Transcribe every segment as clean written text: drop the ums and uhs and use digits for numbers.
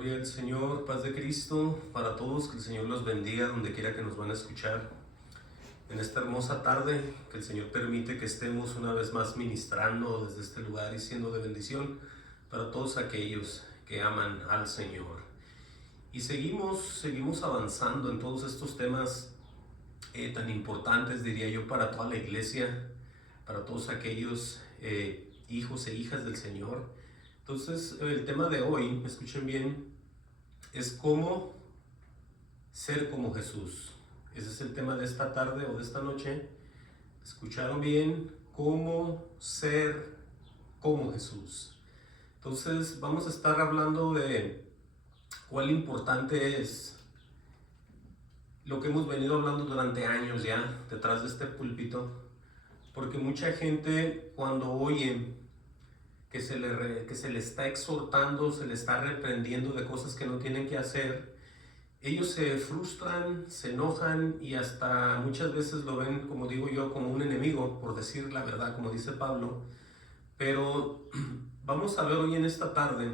Gloria al Señor, paz de Cristo para todos, que el Señor los bendiga donde quiera que nos van a escuchar. En esta hermosa tarde, que el Señor permite que estemos una vez más ministrando desde este lugar y siendo de bendición para todos aquellos que aman al Señor. Y seguimos avanzando en todos estos temas tan importantes, diría yo, para toda la iglesia, para todos aquellos hijos e hijas del Señor. Entonces, el tema de hoy, escuchen bien, es cómo ser como Jesús. Ese es el tema de esta tarde o de esta noche. ¿Escucharon bien? Cómo ser como Jesús. Entonces, vamos a estar hablando de cuál importante es lo que hemos venido hablando durante años ya detrás de este púlpito, porque mucha gente cuando oye que se le está exhortando, se le está reprendiendo de cosas que no tienen que hacer, ellos se frustran, se enojan y hasta muchas veces lo ven, como digo yo, como un enemigo, por decir la verdad, como dice Pablo. Pero vamos a ver hoy en esta tarde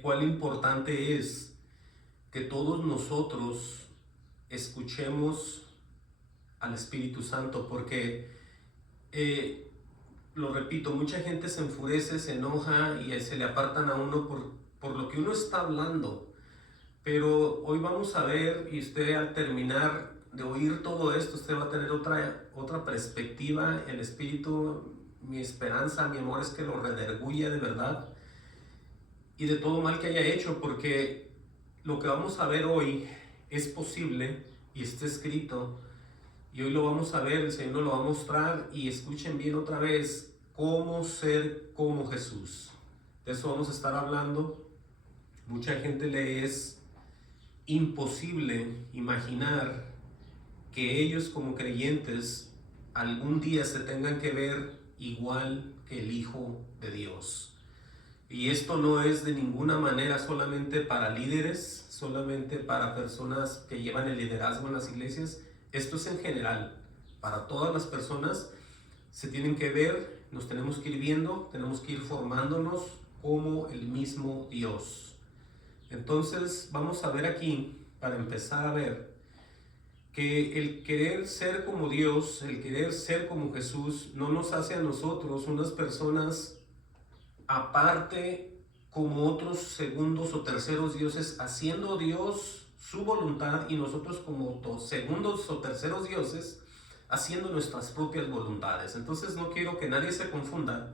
cuál importante es que todos nosotros escuchemos al Espíritu Santo, porque lo repito, mucha gente se enfurece, se enoja y se le apartan a uno por lo que uno está hablando. Pero hoy vamos a ver, y usted al terminar de oír todo esto, usted va a tener otra perspectiva. El Espíritu, mi esperanza, mi amor es que lo rederguya de verdad y de todo mal que haya hecho, porque lo que vamos a ver hoy es posible y está escrito. Y hoy lo vamos a ver, el Señor nos lo va a mostrar, y escuchen bien otra vez, cómo ser como Jesús. De eso vamos a estar hablando. Mucha gente le es imposible imaginar que ellos como creyentes algún día se tengan que ver igual que el Hijo de Dios. Y esto no es de ninguna manera solamente para líderes, solamente para personas que llevan el liderazgo en las iglesias. Esto es en general, para todas las personas se tienen que ver, nos tenemos que ir viendo, tenemos que ir formándonos como el mismo Dios. Entonces vamos a ver aquí, para empezar a ver, que el querer ser como Dios, el querer ser como Jesús, no nos hace a nosotros unas personas aparte como otros segundos o terceros dioses, haciendo Dios su voluntad y nosotros como segundos o terceros dioses haciendo nuestras propias voluntades. Entonces no quiero que nadie se confunda.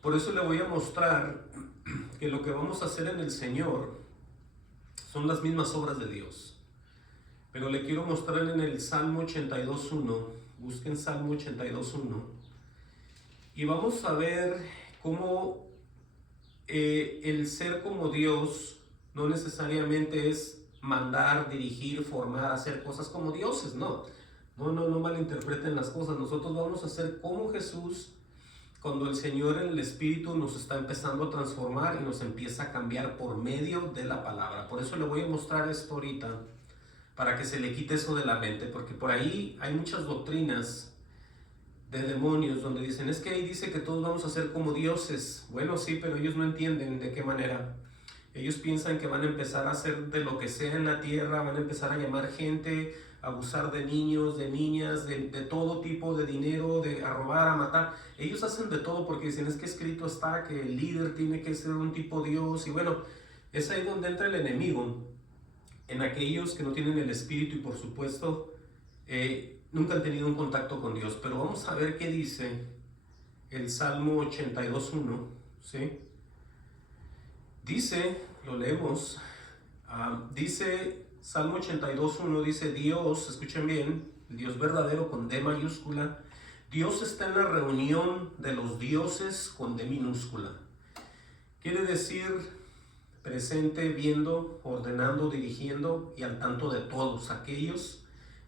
Por eso le voy a mostrar que lo que vamos a hacer en el Señor son las mismas obras de Dios. Pero le quiero mostrar en el Salmo 82.1. Busquen Salmo 82.1. Y vamos a ver cómo el ser como Dios no necesariamente es mandar, dirigir, formar, hacer cosas como dioses, no malinterpreten las cosas. Nosotros vamos a ser como Jesús cuando el Señor en el Espíritu nos está empezando a transformar y nos empieza a cambiar por medio de la palabra. Por eso le voy a mostrar esto ahorita, para que se le quite eso de la mente, porque por ahí hay muchas doctrinas de demonios donde dicen, es que ahí dice que todos vamos a ser como dioses. Bueno, sí, pero ellos no entienden de qué manera. Ellos piensan que van a empezar a hacer de lo que sea en la tierra, van a empezar a llamar gente, a abusar de niños, de niñas, de todo tipo de dinero, a robar, a matar. Ellos hacen de todo porque dicen, es que escrito está que el líder tiene que ser un tipo Dios. Y bueno, es ahí donde entra el enemigo, en aquellos que no tienen el Espíritu y por supuesto nunca han tenido un contacto con Dios. Pero vamos a ver qué dice el Salmo 82.1, ¿sí? Dice, lo leemos, dice Salmo 82.1, dice Dios, escuchen bien, Dios verdadero con D mayúscula, Dios está en la reunión de los dioses con D minúscula. Quiere decir presente, viendo, ordenando, dirigiendo y al tanto de todos aquellos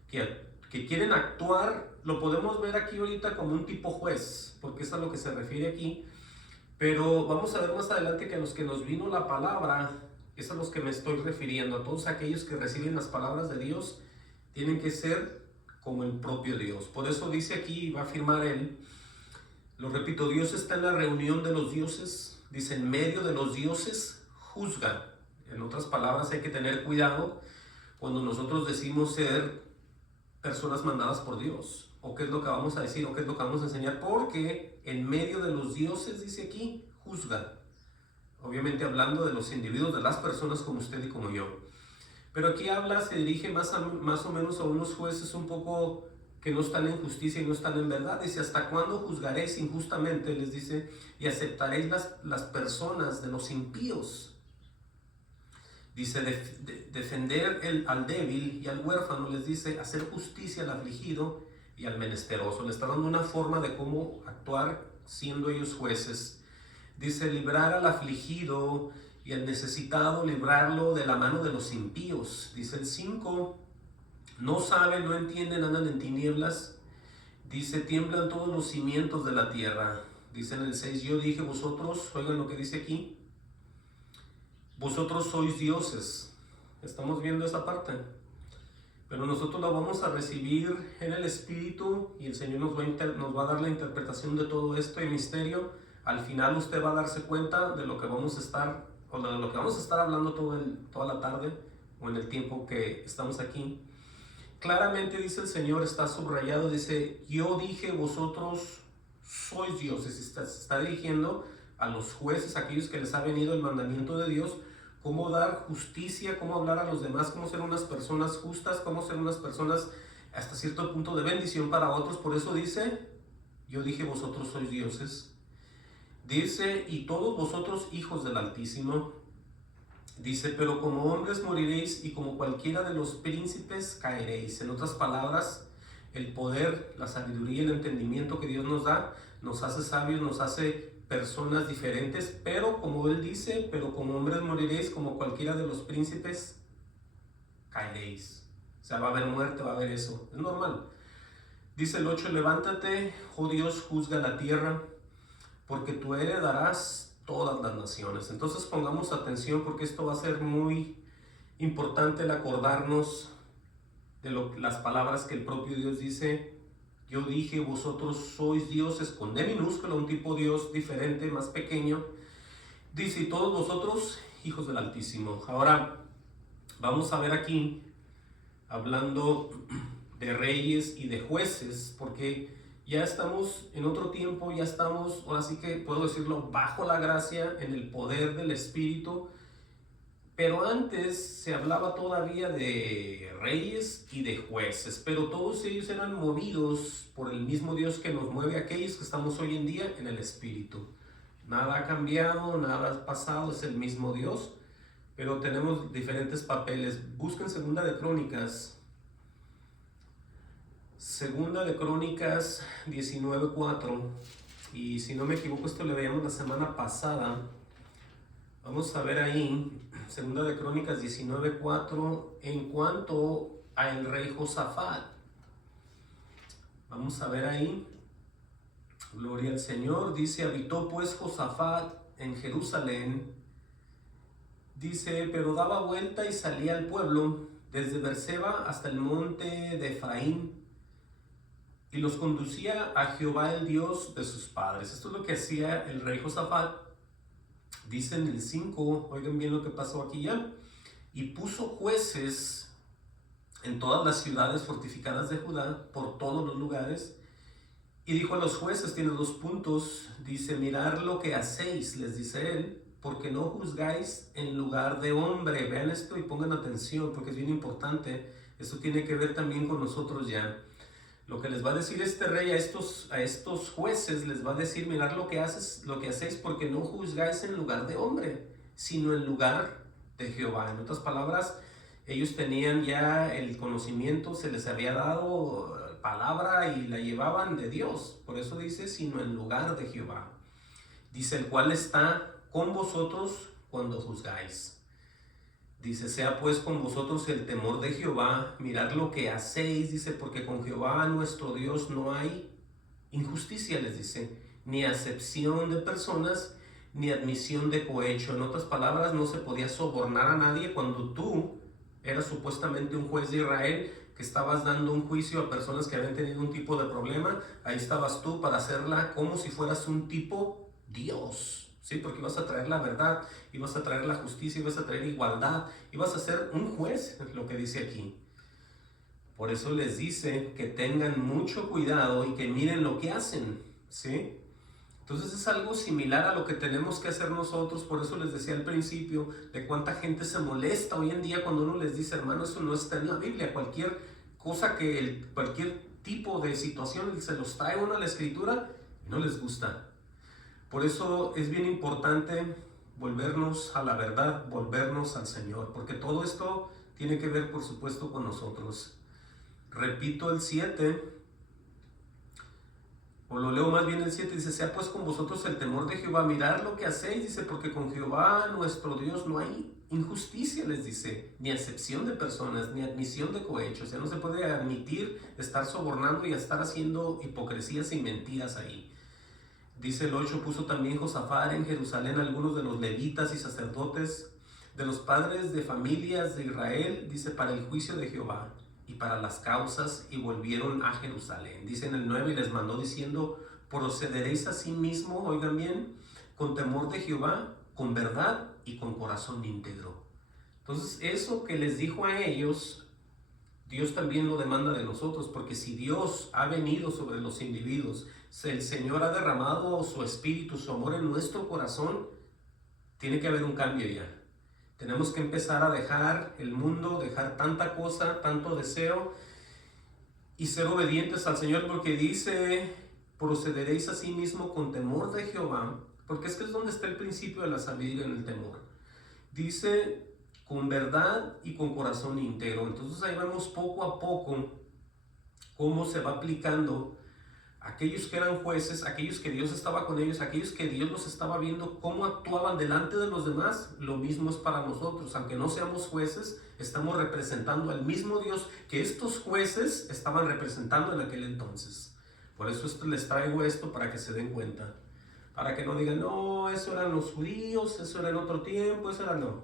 que quieren actuar. Lo podemos ver aquí ahorita como un tipo juez, porque es a lo que se refiere aquí. Pero vamos a ver más adelante que a los que nos vino la palabra, es a los que me estoy refiriendo. A todos aquellos que reciben las palabras de Dios, tienen que ser como el propio Dios. Por eso dice aquí, va a afirmar él, lo repito, Dios está en la reunión de los dioses, dice en medio de los dioses, juzga. En otras palabras, hay que tener cuidado cuando nosotros decimos ser personas mandadas por Dios, o qué es lo que vamos a decir, o qué es lo que vamos a enseñar, porque en medio de los dioses, dice aquí, juzga. Obviamente hablando de los individuos, de las personas como usted y como yo. Pero aquí habla, se dirige más o menos a unos jueces un poco que no están en justicia y no están en verdad. Dice, ¿hasta cuándo juzgaréis injustamente? Les dice, y aceptaréis las personas de los impíos. Dice, defender al débil y al huérfano, les dice, hacer justicia al afligido y al menesteroso. Le está dando una forma de cómo actuar siendo ellos jueces. Dice, librar al afligido y al necesitado, librarlo de la mano de los impíos. Dice el 5, no saben, no entienden, andan en tinieblas. Dice, tiemblan todos los cimientos de la tierra. Dice en el 6, yo dije, vosotros, oigan lo que dice aquí, vosotros sois dioses. Estamos viendo esa parte. Pero nosotros la vamos a recibir en el Espíritu y el Señor nos va a dar la interpretación de todo esto y misterio. Al final usted va a darse cuenta de lo que vamos a estar, o de lo que vamos a estar hablando toda la tarde o en el tiempo que estamos aquí. Claramente dice el Señor, está subrayado, dice, yo dije, vosotros sois dioses. Se está dirigiendo a los jueces, a aquellos que les ha venido el mandamiento de Dios, cómo dar justicia, cómo hablar a los demás, cómo ser unas personas justas, cómo ser unas personas hasta cierto punto de bendición para otros. Por eso dice, yo dije, vosotros sois dioses. Dice, y todos vosotros hijos del Altísimo. Dice, pero como hombres moriréis y como cualquiera de los príncipes caeréis. En otras palabras, el poder, la sabiduría y el entendimiento que Dios nos da, nos hace sabios, nos hace personas diferentes, pero como Él dice, pero como hombres moriréis, como cualquiera de los príncipes caeréis. O sea, va a haber muerte, va a haber eso. Es normal. Dice el 8, levántate, oh Dios, juzga la tierra, porque tú heredarás todas las naciones. Entonces pongamos atención porque esto va a ser muy importante el acordarnos de las palabras que el propio Dios dice. Yo dije, vosotros sois dioses, con D minúscula, un tipo Dios diferente, más pequeño. Dice, y todos vosotros hijos del Altísimo. Ahora vamos a ver aquí, hablando de reyes y de jueces, porque ya estamos en otro tiempo, ya estamos, ahora sí que puedo decirlo, bajo la gracia, en el poder del Espíritu. Pero antes se hablaba todavía de reyes y de jueces, pero todos ellos eran movidos por el mismo Dios que nos mueve a aquellos que estamos hoy en día en el Espíritu. Nada ha cambiado, nada ha pasado, es el mismo Dios, pero tenemos diferentes papeles. Busquen Segunda de Crónicas 19:4, y si no me equivoco esto le veíamos la semana pasada. Vamos a ver ahí, Segunda de Crónicas 19:4, en cuanto al rey Josafat. Vamos a ver ahí, gloria al Señor. Dice, habitó pues Josafat en Jerusalén. Dice, pero daba vuelta y salía al pueblo, desde Berseba hasta el monte de Efraín, y los conducía a Jehová el Dios de sus padres. Esto es lo que hacía el rey Josafat. Dice en el 5, oigan bien lo que pasó aquí ya, y puso jueces en todas las ciudades fortificadas de Judá, por todos los lugares, y dijo a los jueces, tiene 2 puntos, dice, mirad lo que hacéis, les dice él, porque no juzgáis en lugar de hombre. Vean esto y pongan atención, porque es bien importante, esto tiene que ver también con nosotros ya. Lo que les va a decir este rey a estos jueces, les va a decir, mirad lo que hacéis, porque no juzgáis en lugar de hombre, sino en lugar de Jehová. En otras palabras, ellos tenían ya el conocimiento, se les había dado palabra y la llevaban de Dios. Por eso dice, sino en lugar de Jehová. Dice, el cual está con vosotros cuando juzgáis. Dice, sea pues con vosotros el temor de Jehová, mirad lo que hacéis, dice, porque con Jehová nuestro Dios no hay injusticia, les dice, ni acepción de personas, ni admisión de cohecho. En otras palabras, no se podía sobornar a nadie cuando tú eras supuestamente un juez de Israel, que estabas dando un juicio a personas que habían tenido un tipo de problema. Ahí estabas tú para hacerla como si fueras un tipo Dios. ¿sí? Porque ibas a traer la verdad, ibas a traer la justicia, ibas a traer igualdad, ibas a ser un juez, es lo que dice aquí. Por eso les dice que tengan mucho cuidado y que miren lo que hacen, ¿sí? Entonces es algo similar a lo que tenemos que hacer nosotros. Por eso les decía al principio de cuánta gente se molesta hoy en día cuando uno les dice, hermano, eso no está en la Biblia. Cualquier cosa cualquier tipo de situación se los trae uno a la escritura y no les gusta. Por eso es bien importante volvernos a la verdad, volvernos al Señor, porque todo esto tiene que ver, por supuesto, con nosotros. Repito el 7. O lo leo más bien el 7, dice, sea pues con vosotros el temor de Jehová, mirad lo que hacéis, dice, porque con Jehová nuestro Dios no hay injusticia, les dice, ni acepción de personas, ni admisión de cohecho, o sea, no se puede admitir estar sobornando y estar haciendo hipocresías y mentiras ahí. Dice el 8, puso también Josafat en Jerusalén algunos de los levitas y sacerdotes, de los padres de familias de Israel, dice, para el juicio de Jehová y para las causas, y volvieron a Jerusalén. Dice en el 9, y les mandó diciendo, procederéis a sí mismo, oigan bien, con temor de Jehová, con verdad y con corazón íntegro. Entonces eso que les dijo a ellos, Dios también lo demanda de nosotros, porque si Dios ha venido sobre los individuos, si el Señor ha derramado su espíritu, su amor en nuestro corazón, tiene que haber un cambio ya. Tenemos que empezar a dejar el mundo, dejar tanta cosa, tanto deseo y ser obedientes al Señor, porque dice, procederéis a sí mismo con temor de Jehová, porque es que es donde está el principio de la sabiduría, en el temor. Dice, con verdad y con corazón íntegro. Entonces ahí vemos poco a poco cómo se va aplicando aquellos que eran jueces, aquellos que Dios estaba con ellos, aquellos que Dios los estaba viendo, cómo actuaban delante de los demás. Lo mismo es para nosotros, aunque no seamos jueces, estamos representando al mismo Dios que estos jueces estaban representando en aquel entonces. Por eso les traigo esto para que se den cuenta, para que no digan, no, eso eran los judíos, eso era en otro tiempo, eso era no.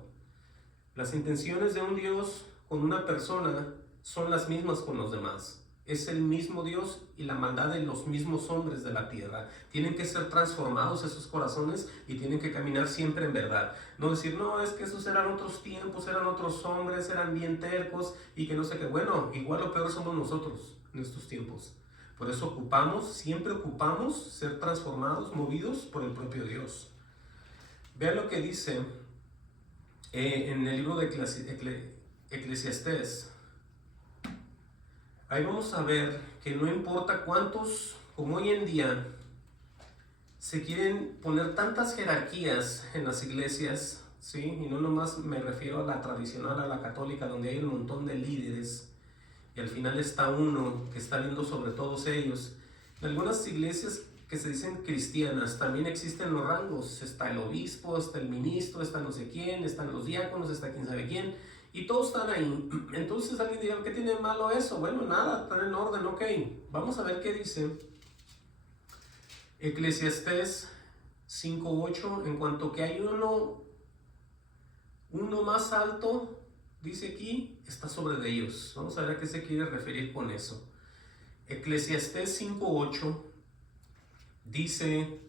Las intenciones de un Dios con una persona son las mismas con los demás. Es el mismo Dios y la maldad de los mismos hombres de la tierra. Tienen que ser transformados esos corazones y tienen que caminar siempre en verdad. No decir, no, es que esos eran otros tiempos, eran otros hombres, eran bien tercos y que no sé qué. Bueno, igual o peor somos nosotros en estos tiempos. Por eso siempre ocupamos ser transformados, movidos por el propio Dios. Vean lo que dice en el libro de Eclesiastés. Ahí vamos a ver que no importa cuántos, como hoy en día, se quieren poner tantas jerarquías en las iglesias, ¿sí? Y no nomás me refiero a la tradicional, a la católica, donde hay un montón de líderes, y al final está uno que está viendo sobre todos ellos. En algunas iglesias que se dicen cristianas también existen los rangos. Está el obispo, está el ministro, está no sé quién, están los diáconos, está quién sabe quién, y todos están ahí. Entonces alguien dirá, ¿qué tiene malo eso? Bueno, nada, están en orden, ok. Vamos a ver qué dice Eclesiastés 5:8, en cuanto que hay uno más alto, dice aquí, está sobre de ellos. Vamos a ver a qué se quiere referir con eso. Eclesiastés 5:8 dice,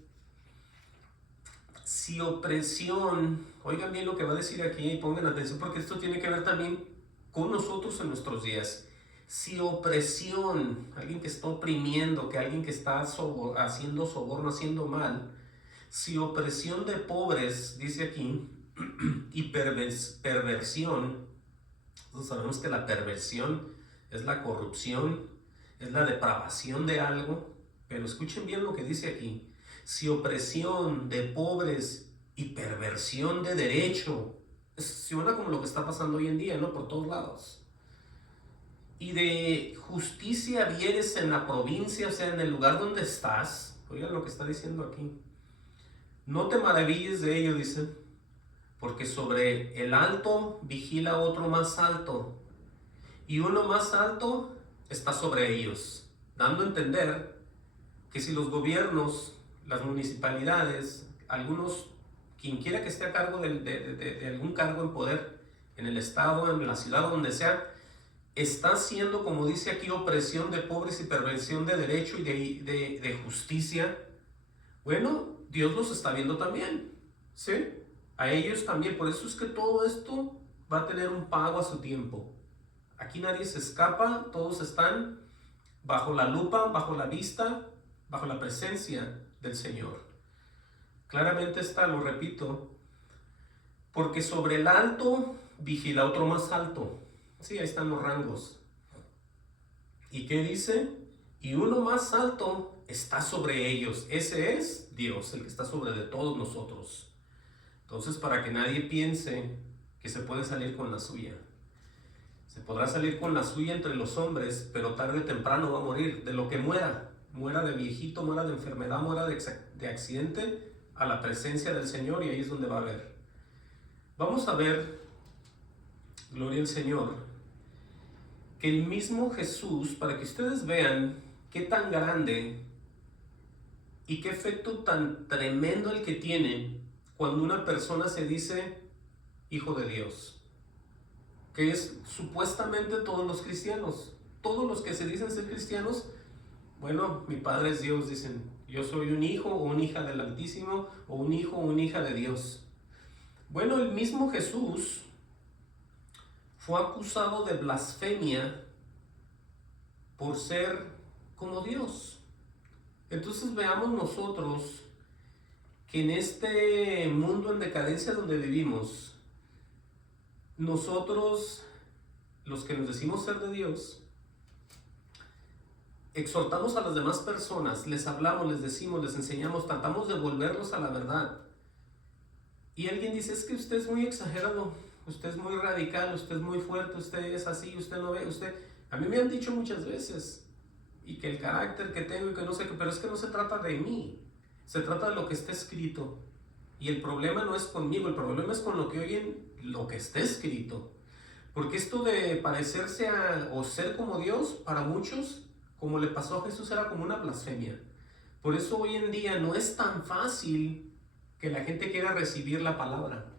si opresión, oigan bien lo que va a decir aquí y pongan atención, porque esto tiene que ver también con nosotros en nuestros días. Si opresión, alguien que está oprimiendo, que alguien que está haciendo soborno, haciendo mal, si opresión de pobres, dice aquí, y perversión, entonces sabemos que la perversión es la corrupción, es la depravación de algo, pero escuchen bien lo que dice aquí. Si opresión de pobres y perversión de derecho, suena como lo que está pasando hoy en día, ¿no? Por todos lados. Y de justicia vieres en la provincia, o sea, en el lugar donde estás. Oigan lo que está diciendo aquí. No te maravilles de ello, dice, porque sobre el alto vigila otro más alto, y uno más alto está sobre ellos, dando a entender que si los gobiernos, las municipalidades, algunos, quien quiera que esté a cargo de algún cargo en poder, en el estado, en la ciudad, donde sea, está haciendo, como dice aquí, opresión de pobres y perversión de derecho y de justicia. Bueno, Dios los está viendo también. ¿Sí? A ellos también. Por eso es que todo esto va a tener un pago a su tiempo. Aquí nadie se escapa, todos están bajo la lupa, bajo la vista, bajo la presencia del Señor. Claramente está, lo repito, porque sobre el alto vigila otro más alto. Sí, ahí están los rangos. ¿Y qué dice? Y uno más alto está sobre ellos. Ese es Dios, el que está sobre de todos nosotros. Entonces, para que nadie piense que se puede salir con la suya. Se podrá salir con la suya entre los hombres, pero tarde o temprano va a morir. De lo que muera, muera de viejito, muera de enfermedad, muera de accidente, a la presencia del Señor, y ahí es donde va a haber. Vamos a ver, gloria al Señor, que el mismo Jesús, para que ustedes vean qué tan grande y qué efecto tan tremendo el que tiene cuando una persona se dice hijo de Dios, que es supuestamente todos los cristianos, todos los que se dicen ser cristianos. Bueno, mi Padre es Dios, dicen, yo soy un hijo o una hija del Altísimo, o un hijo o una hija de Dios. Bueno, el mismo Jesús fue acusado de blasfemia por ser como Dios. Entonces veamos nosotros que en este mundo en decadencia donde vivimos, nosotros, los que nos decimos ser de Dios, exhortamos a las demás personas, les hablamos, les decimos, les enseñamos, tratamos de volverlos a la verdad. Y alguien dice, es que usted es muy exagerado, usted es muy radical, usted es muy fuerte, usted es así, usted no ve, usted... A mí me han dicho muchas veces, y que el carácter que tengo y que no sé qué, pero es que no se trata de mí, se trata de lo que está escrito. Y el problema no es conmigo, el problema es con lo que oyen, lo que está escrito. Porque esto de parecerse a, o ser como Dios, para muchos, como le pasó a Jesús, era como una blasfemia. Por eso hoy en día no es tan fácil que la gente quiera recibir la palabra.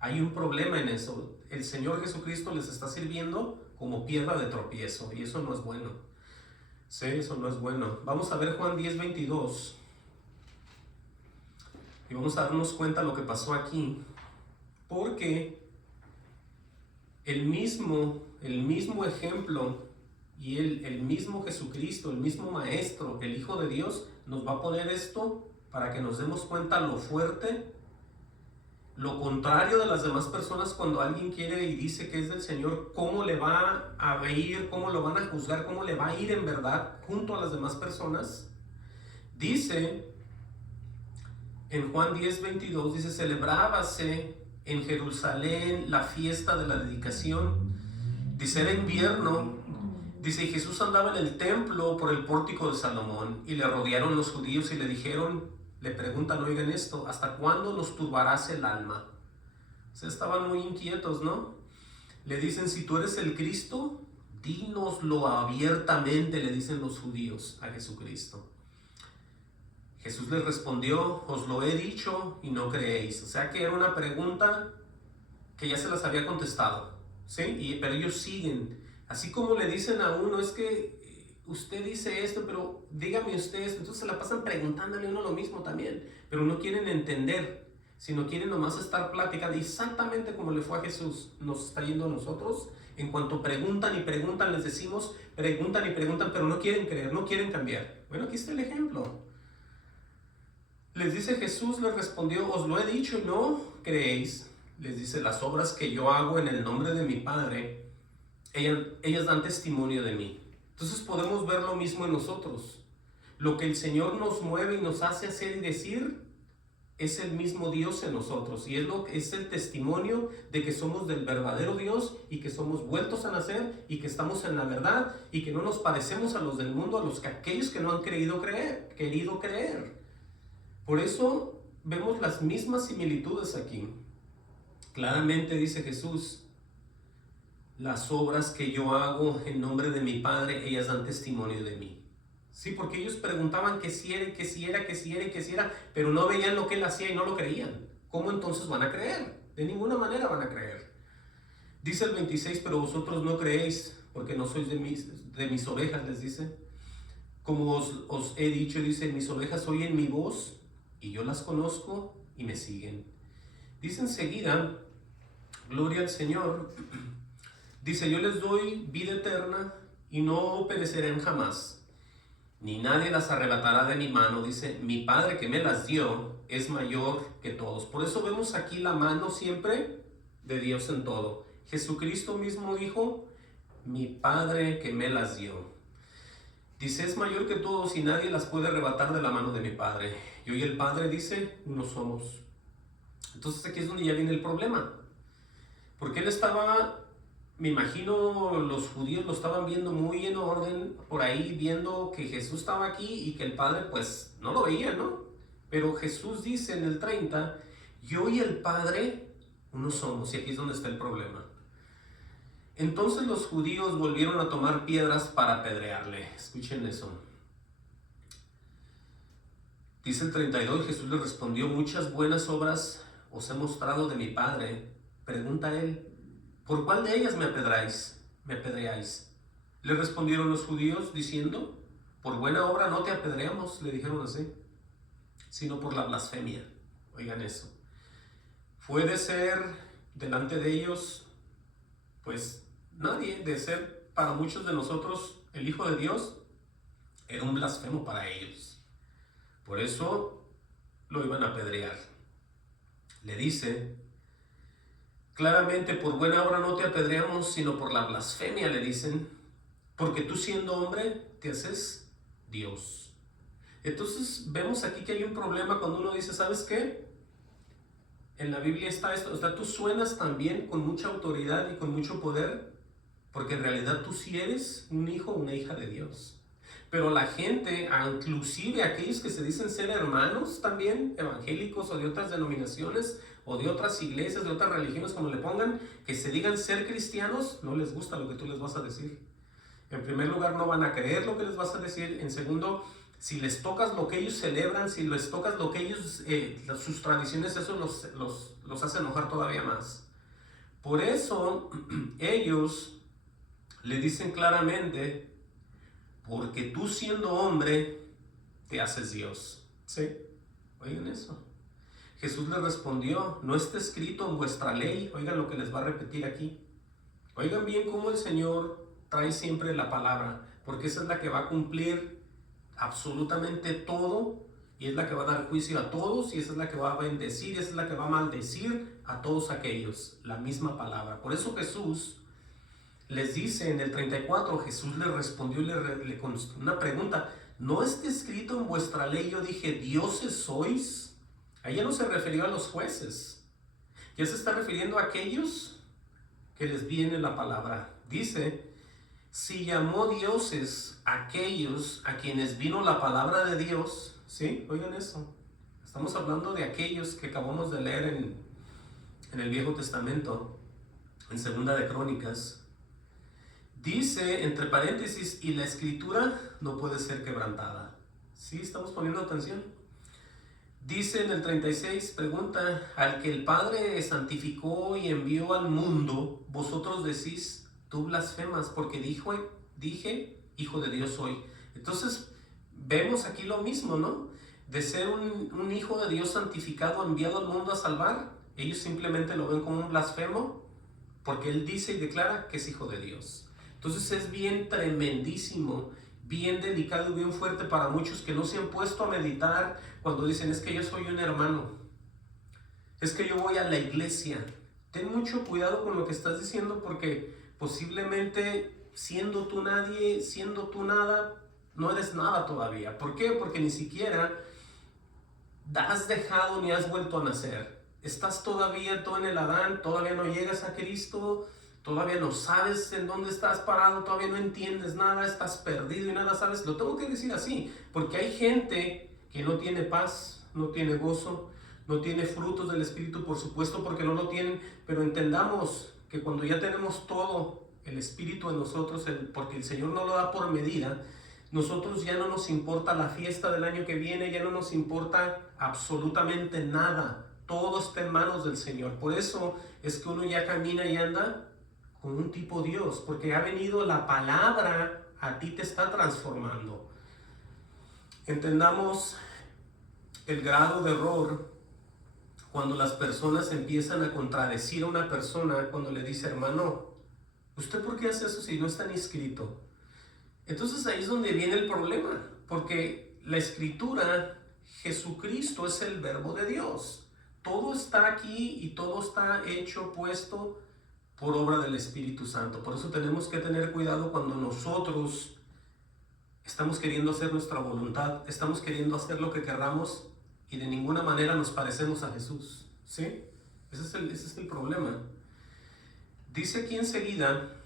Hay un problema en eso. El Señor Jesucristo les está sirviendo como piedra de tropiezo, y eso no es bueno. Sí, eso no es bueno. Vamos a ver Juan 10:22. Y vamos a darnos cuenta de lo que pasó aquí. Porque el mismo ejemplo y el mismo Jesucristo, el mismo Maestro, el Hijo de Dios, nos va a poner esto para que nos demos cuenta lo fuerte, lo contrario de las demás personas. Cuando alguien quiere y dice que es del Señor, cómo le va a ir, cómo lo van a juzgar, cómo le va a ir en verdad junto a las demás personas. Dice en Juan 10:22, dice, celebrábase en Jerusalén la fiesta de la dedicación. Dice, era invierno. Dice, y Jesús andaba en el templo por el pórtico de Salomón, y le rodearon los judíos y le dijeron, le preguntan, oigan esto, ¿hasta cuándo nos turbarás el alma? O sea, estaban muy inquietos, ¿no? Le dicen, si tú eres el Cristo, dínoslo abiertamente, le dicen los judíos a Jesucristo. Jesús les respondió, os lo he dicho y no creéis. O sea que era una pregunta que ya se las había contestado, ¿sí? Pero ellos siguen. Así como le dicen a uno, es que usted dice esto, pero dígame usted esto. Entonces se la pasan preguntándole a uno lo mismo también, pero no quieren entender, sino quieren nomás estar platicando. Exactamente como le fue a Jesús, nos está yendo a nosotros. En cuanto preguntan y preguntan, les decimos, preguntan y preguntan, pero no quieren creer, no quieren cambiar. Bueno, aquí está el ejemplo. Les dice Jesús, les respondió, os lo he dicho y no creéis. Les dice, las obras que yo hago en el nombre de mi Padre, ellas dan testimonio de mí. Entonces podemos ver lo mismo en nosotros. Lo que el Señor nos mueve y nos hace hacer y decir, es el mismo Dios en nosotros. Y es el testimonio de que somos del verdadero Dios, y que somos vueltos a nacer, y que estamos en la verdad, y que no nos parecemos a los del mundo, a aquellos que no han querido creer. Por eso vemos las mismas similitudes aquí. Claramente dice Jesús, las obras que yo hago en nombre de mi Padre, ellas dan testimonio de mí. Sí, porque ellos preguntaban que si era, pero no veían lo que él hacía y no lo creían. ¿Cómo entonces van a creer? De ninguna manera van a creer. Dice el 26, pero vosotros no creéis, porque no sois de mis ovejas, les dice. Como os he dicho, dice, mis ovejas oyen mi voz, y yo las conozco y me siguen. Dice enseguida, gloria al Señor, dice, yo les doy vida eterna y no perecerán jamás, ni nadie las arrebatará de mi mano. Dice, mi Padre que me las dio es mayor que todos. Por eso vemos aquí la mano siempre de Dios en todo. Jesucristo mismo dijo, mi Padre que me las dio. Dice, es mayor que todos y nadie las puede arrebatar de la mano de mi Padre. Yo y el Padre, dice, uno somos. Entonces aquí es donde ya viene el problema. Porque él estaba, me imagino los judíos lo estaban viendo muy en orden, por ahí viendo que Jesús estaba aquí y que el Padre pues no lo veía, ¿no? Pero Jesús dice en el 30, yo y el Padre uno somos, y aquí es donde está el problema. Entonces los judíos volvieron a tomar piedras para apedrearle. Escuchen eso. Dice el 32, Jesús le respondió, muchas buenas obras os he mostrado de mi Padre. Pregunta él, ¿por cuál de ellas me apedreáis? Le respondieron los judíos diciendo, por buena obra no te apedreamos, le dijeron así, sino por la blasfemia. Oigan eso. Fue de ser delante de ellos, pues nadie, de ser para muchos de nosotros el Hijo de Dios, era un blasfemo para ellos. Por eso lo iban a apedrear. Le dice, claramente, por buena obra no te apedreamos, sino por la blasfemia, le dicen, porque tú siendo hombre te haces Dios. Entonces vemos aquí que hay un problema cuando uno dice, ¿sabes qué? En la Biblia está esto, o sea, tú suenas también con mucha autoridad y con mucho poder, porque en realidad tú sí eres un hijo o una hija de Dios. Pero la gente, inclusive aquellos que se dicen ser hermanos también, evangélicos o de otras denominaciones, o de otras iglesias, de otras religiones, como le pongan, que se digan ser cristianos, no les gusta lo que tú les vas a decir. En primer lugar, no van a creer lo que les vas a decir. En segundo, si les tocas lo que ellos celebran, si les tocas lo que ellos, sus tradiciones, eso los hace enojar todavía más. Por eso, ellos le dicen claramente, porque tú siendo hombre, te haces Dios. ¿Sí? Oigan eso. Jesús les respondió, no está escrito en vuestra ley. Oigan lo que les va a repetir aquí. Oigan bien cómo el Señor trae siempre la palabra, porque esa es la que va a cumplir absolutamente todo, y es la que va a dar juicio a todos, y esa es la que va a bendecir, y esa es la que va a maldecir a todos aquellos. La misma palabra. Por eso Jesús les dice en el 34, Jesús les respondió le contestó una pregunta. ¿No está escrito en vuestra ley? Yo dije, ¿dioses sois? Ahí ya no se refirió a los jueces. Ya se está refiriendo a aquellos que les viene la palabra. Dice, si llamó dioses aquellos a quienes vino la palabra de Dios, ¿sí? Oigan eso. Estamos hablando de aquellos que acabamos de leer en el Viejo Testamento, en Segunda de Crónicas. Dice, entre paréntesis, y la escritura no puede ser quebrantada. ¿Sí? ¿Estamos poniendo atención? Dice en el 36, pregunta, al que el Padre santificó y envió al mundo, vosotros decís, tú blasfemas, porque dije, hijo de Dios soy. Entonces, vemos aquí lo mismo, ¿no? De ser un hijo de Dios santificado, enviado al mundo a salvar, ellos simplemente lo ven como un blasfemo, porque él dice y declara que es hijo de Dios. Entonces es bien tremendísimo, bien delicado y bien fuerte para muchos que no se han puesto a meditar cuando dicen, es que yo soy un hermano, es que yo voy a la iglesia. Ten mucho cuidado con lo que estás diciendo, porque posiblemente siendo tú nadie, siendo tú nada, no eres nada todavía. ¿Por qué? Porque ni siquiera has dejado ni has vuelto a nacer. Estás todavía tú en el Adán, todavía no llegas a Cristo, todavía no sabes en dónde estás parado, todavía no entiendes nada, estás perdido y nada sabes. Lo tengo que decir así, porque hay gente que no tiene paz, no tiene gozo, no tiene frutos del Espíritu, por supuesto, porque no lo tienen, pero entendamos que cuando ya tenemos todo el Espíritu en nosotros, porque el Señor no lo da por medida, nosotros ya no nos importa la fiesta del año que viene, ya no nos importa absolutamente nada, todo está en manos del Señor. Por eso es que uno ya camina y anda con un tipo Dios, porque ha venido la palabra, a ti te está transformando. Entendamos el grado de error cuando las personas empiezan a contradecir a una persona cuando le dice, hermano, ¿usted por qué hace eso si no está ni escrito? Entonces ahí es donde viene el problema, porque la escritura, Jesucristo es el verbo de Dios. Todo está aquí y todo está hecho, puesto por obra del Espíritu Santo. Por eso tenemos que tener cuidado cuando nosotros estamos queriendo hacer nuestra voluntad, estamos queriendo hacer lo que queramos y de ninguna manera nos parecemos a Jesús, ¿sí? Ese es el problema. Dice aquí enseguida,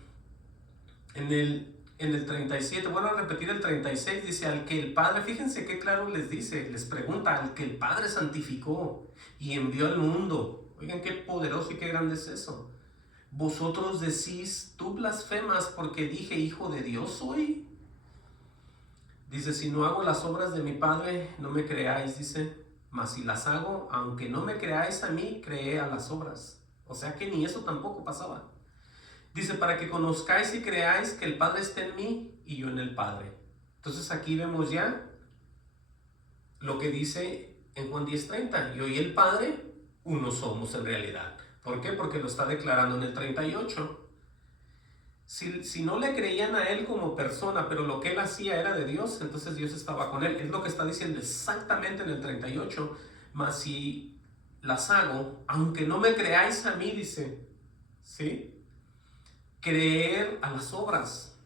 en el 37, bueno, a repetir el 36, dice, al que el Padre, fíjense qué claro les dice, les pregunta, al que el Padre santificó y envió al mundo. Oigan, qué poderoso y qué grande es eso. Vosotros decís, tú blasfemas porque dije, hijo de Dios soy. Dice, si no hago las obras de mi Padre, no me creáis, dice, mas si las hago, aunque no me creáis a mí, creé a las obras. O sea que ni eso tampoco pasaba. Dice, para que conozcáis y creáis que el Padre está en mí y yo en el Padre. Entonces aquí vemos ya lo que dice en Juan 10:30. Yo y el Padre, uno somos en realidad. ¿Por qué? Porque lo está declarando en el 38. Si no le creían a él como persona, pero lo que él hacía era de Dios, entonces Dios estaba con él. Es lo que está diciendo exactamente en el 38. Mas si las hago, aunque no me creáis a mí, dice, ¿sí? Creer a las obras.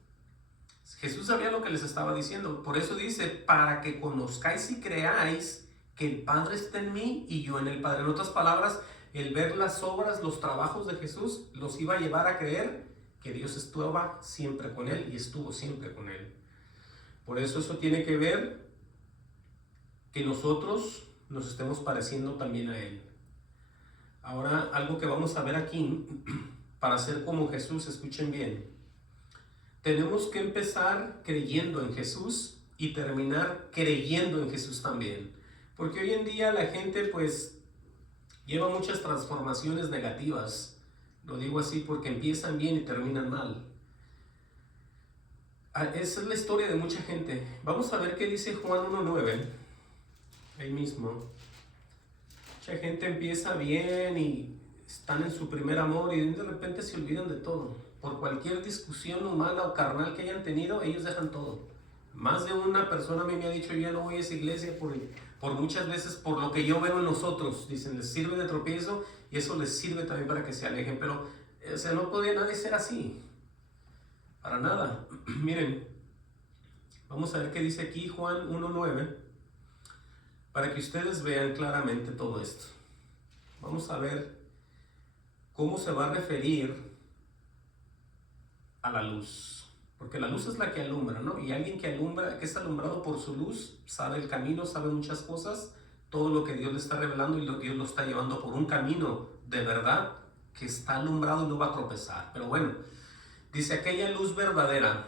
Jesús sabía lo que les estaba diciendo. Por eso dice, para que conozcáis y creáis que el Padre está en mí y yo en el Padre. En otras palabras, el ver las obras, los trabajos de Jesús, los iba a llevar a creer que Dios estaba siempre con él y estuvo siempre con él. Por eso tiene que ver que nosotros nos estemos pareciendo también a él. Ahora, algo que vamos a ver aquí, para ser como Jesús, escuchen bien. Tenemos que empezar creyendo en Jesús y terminar creyendo en Jesús también. Porque hoy en día la gente pues lleva muchas transformaciones negativas. Lo digo así porque empiezan bien y terminan mal. Esa es la historia de mucha gente. Vamos a ver qué dice Juan 1:9. Ahí mismo. Mucha gente empieza bien y están en su primer amor y de repente se olvidan de todo. Por cualquier discusión humana o carnal que hayan tenido, ellos dejan todo. Más de una persona a mí me ha dicho, yo ya no voy a esa iglesia por muchas veces por lo que yo veo en los otros. Dicen, les sirve de tropiezo y eso les sirve también para que se alejen. Pero, o sea, no puede nadie ser así. Para nada. Miren, vamos a ver qué dice aquí Juan 1:9 para que ustedes vean claramente todo esto. Vamos a ver cómo se va a referir a la luz. Porque la luz es la que alumbra, ¿no? Y alguien que alumbra, que es alumbrado por su luz, sabe el camino, sabe muchas cosas, todo lo que Dios le está revelando y Dios lo está llevando por un camino de verdad que está alumbrado y no va a tropezar. Pero bueno, dice, aquella luz verdadera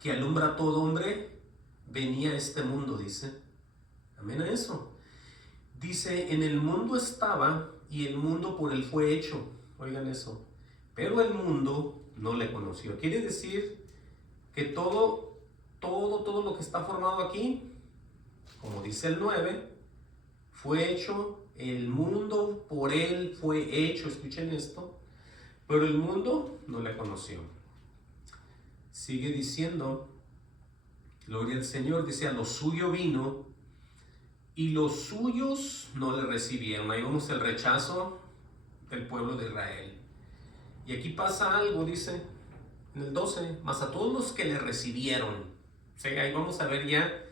que alumbra a todo hombre, venía a este mundo, dice. Amén a eso. Dice, en el mundo estaba y el mundo por él fue hecho. Oigan eso. Pero el mundo no le conoció. Quiere decir que todo lo que está formado aquí, como dice el 9, fue hecho, el mundo por él fue hecho. Escuchen esto. Pero el mundo no le conoció. Sigue diciendo, gloria al Señor, dice, a lo suyo vino y los suyos no le recibieron. Ahí vemos el rechazo del pueblo de Israel. Y aquí pasa algo, dice en el 12, mas a todos los que le recibieron. O sea, ahí vamos a ver ya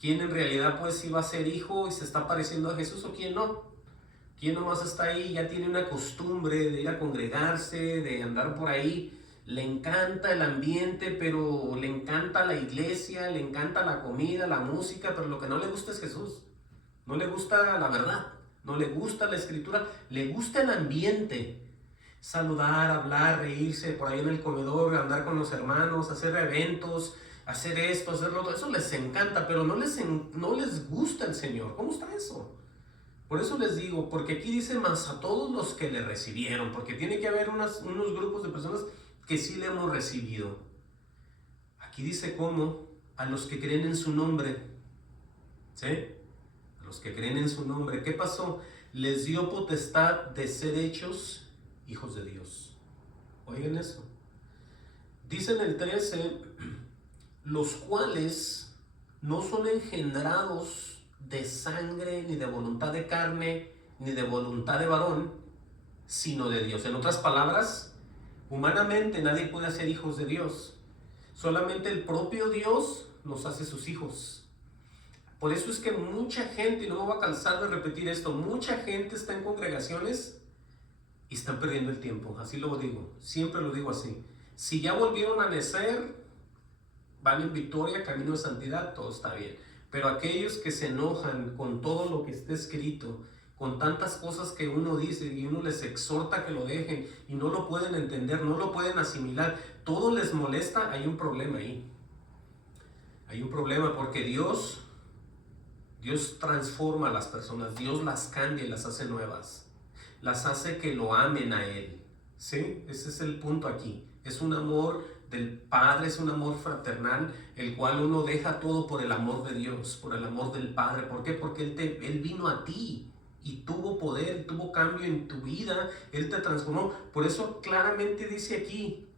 quién en realidad pues iba a ser hijo y se está pareciendo a Jesús o quién no. Quién nomás está ahí, ya tiene una costumbre de ir a congregarse, de andar por ahí. Le encanta el ambiente, pero le encanta la iglesia, le encanta la comida, la música, pero lo que no le gusta es Jesús. No le gusta la verdad, no le gusta la escritura, le gusta el ambiente. Saludar, hablar, reírse por ahí en el comedor, andar con los hermanos, hacer eventos, hacer esto, hacer lo otro. Eso les encanta, pero no les gusta el Señor. ¿Cómo está eso? Por eso les digo, porque aquí dice más a todos los que le recibieron, porque tiene que haber unos grupos de personas que sí le hemos recibido. Aquí dice cómo, a los que creen en su nombre, ¿sí? A los que creen en su nombre. ¿Qué pasó? les dio potestad de ser hechos hijos de Dios. Oigan eso. Dice en el 13, los cuales no son engendrados de sangre, ni de voluntad de carne, ni de voluntad de varón, sino de Dios. En otras palabras, humanamente nadie puede ser hijos de Dios. Solamente el propio Dios nos hace sus hijos. Por eso es que mucha gente, y no me voy a cansar de repetir esto, mucha gente está en congregaciones y están perdiendo el tiempo. Así lo digo, siempre lo digo así. Si ya volvieron a nacer, van en victoria, camino de santidad, todo está bien. Pero aquellos que se enojan con todo lo que está escrito, con tantas cosas que uno dice y uno les exhorta que lo dejen y no lo pueden entender, no lo pueden asimilar, todo les molesta, hay un problema ahí. Hay un problema porque Dios transforma a las personas, Dios las cambia y las hace nuevas, las hace que lo amen a Él. ¿Sí? Ese es el punto aquí. Es un amor del Padre, es un amor fraternal, el cual uno deja todo por el amor de Dios, por el amor del Padre. ¿Por qué? Porque Él vino a ti y tuvo poder, tuvo cambio en tu vida, Él te transformó. Por eso claramente dice aquí,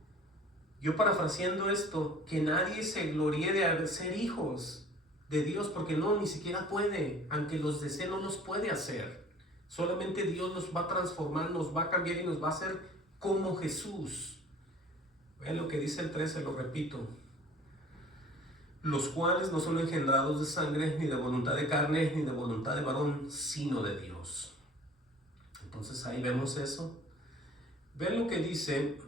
yo parafraseando esto, que nadie se gloríe de ser hijos de Dios, porque no, ni siquiera puede, aunque los desee no los puede hacer. Solamente Dios nos va a transformar, nos va a cambiar y nos va a hacer como Jesús. Vean lo que dice el 13, lo repito. Los cuales no son engendrados de sangre, ni de voluntad de carne, ni de voluntad de varón, sino de Dios. Entonces ahí vemos eso. Vean lo que dice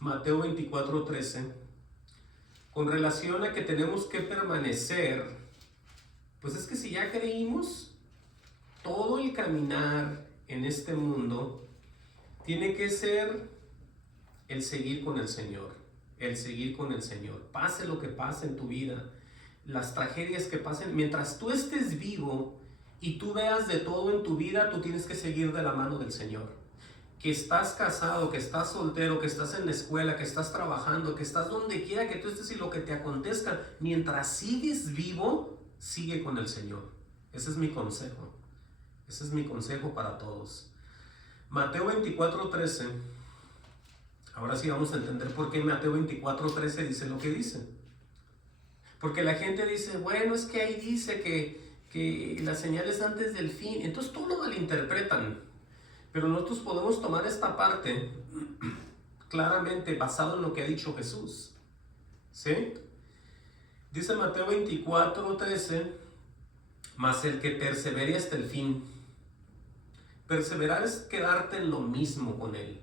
Mateo 24:13. Con relación a que tenemos que permanecer, pues es que si ya creímos, todo el caminar en este mundo tiene que ser el seguir con el Señor, el seguir con el Señor. Pase lo que pase en tu vida, las tragedias que pasen, mientras tú estés vivo y tú veas de todo en tu vida, tú tienes que seguir de la mano del Señor. Que estás casado, que estás soltero, que estás en la escuela, que estás trabajando, que estás donde quiera que tú estés y lo que te acontezca, mientras sigues vivo, sigue con el Señor. Ese es mi consejo. Ese es mi consejo para todos. Mateo 24:13. Ahora sí vamos a entender por qué Mateo 24:13 dice lo que dice. Porque la gente dice, bueno, es que ahí dice que las señales antes del fin. Entonces todo lo malinterpretan. Pero nosotros podemos tomar esta parte claramente basado en lo que ha dicho Jesús. ¿Sí? Dice Mateo 24:13, mas el que persevere hasta el fin. Perseverar es quedarte en lo mismo con Él.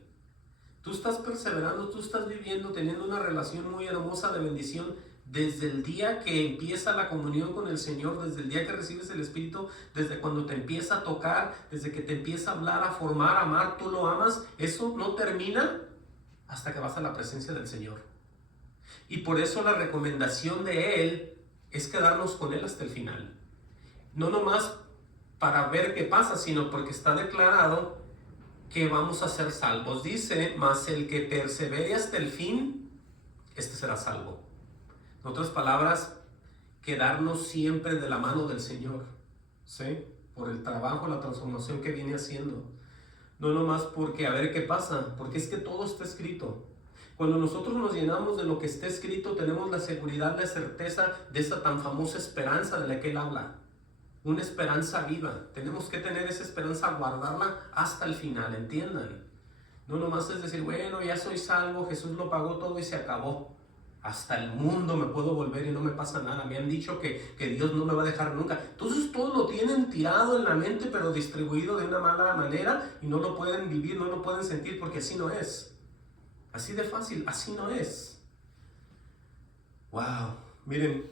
Tú estás perseverando, tú estás viviendo, teniendo una relación muy hermosa de bendición desde el día que empieza la comunión con el Señor, desde el día que recibes el Espíritu, desde cuando te empieza a tocar, desde que te empieza a hablar, a formar, a amar, tú lo amas. Eso no termina hasta que vas a la presencia del Señor. Y por eso la recomendación de Él es quedarnos con Él hasta el final. No nomás para ver qué pasa, sino porque está declarado que vamos a ser salvos. Dice, mas el que persevere hasta el fin, este será salvo. En otras palabras, quedarnos siempre de la mano del Señor, ¿sí? Por el trabajo, la transformación que viene haciendo. No nomás porque a ver qué pasa, porque es que todo está escrito. Cuando nosotros nos llenamos de lo que está escrito, tenemos la seguridad, la certeza de esa tan famosa esperanza de la que Él habla. Una esperanza viva. Tenemos que tener esa esperanza, guardarla hasta el final, entiendan. No nomás es decir, bueno, ya soy salvo, Jesús lo pagó todo y se acabó. Hasta el mundo me puedo volver y no me pasa nada. Me han dicho que Dios no me va a dejar nunca. Entonces todo lo tienen tirado en la mente, pero distribuido de una mala manera y no lo pueden vivir, no lo pueden sentir porque así no es. Así de fácil, así no es. Wow. Miren,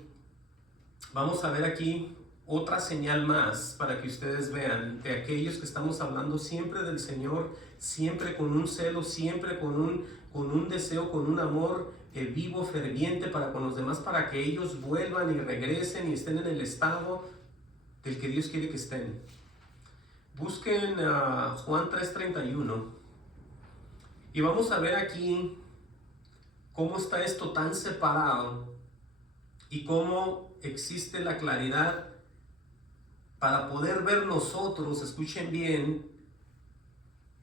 vamos a ver aquí otra señal más para que ustedes vean de aquellos que estamos hablando siempre del Señor, siempre con un celo, siempre con un deseo, con un amor vivo, ferviente para con los demás, para que ellos vuelvan y regresen y estén en el estado del que Dios quiere que estén. Busquen Juan 3:31 y vamos a ver aquí cómo está esto tan separado y cómo existe la claridad para poder ver nosotros, escuchen bien,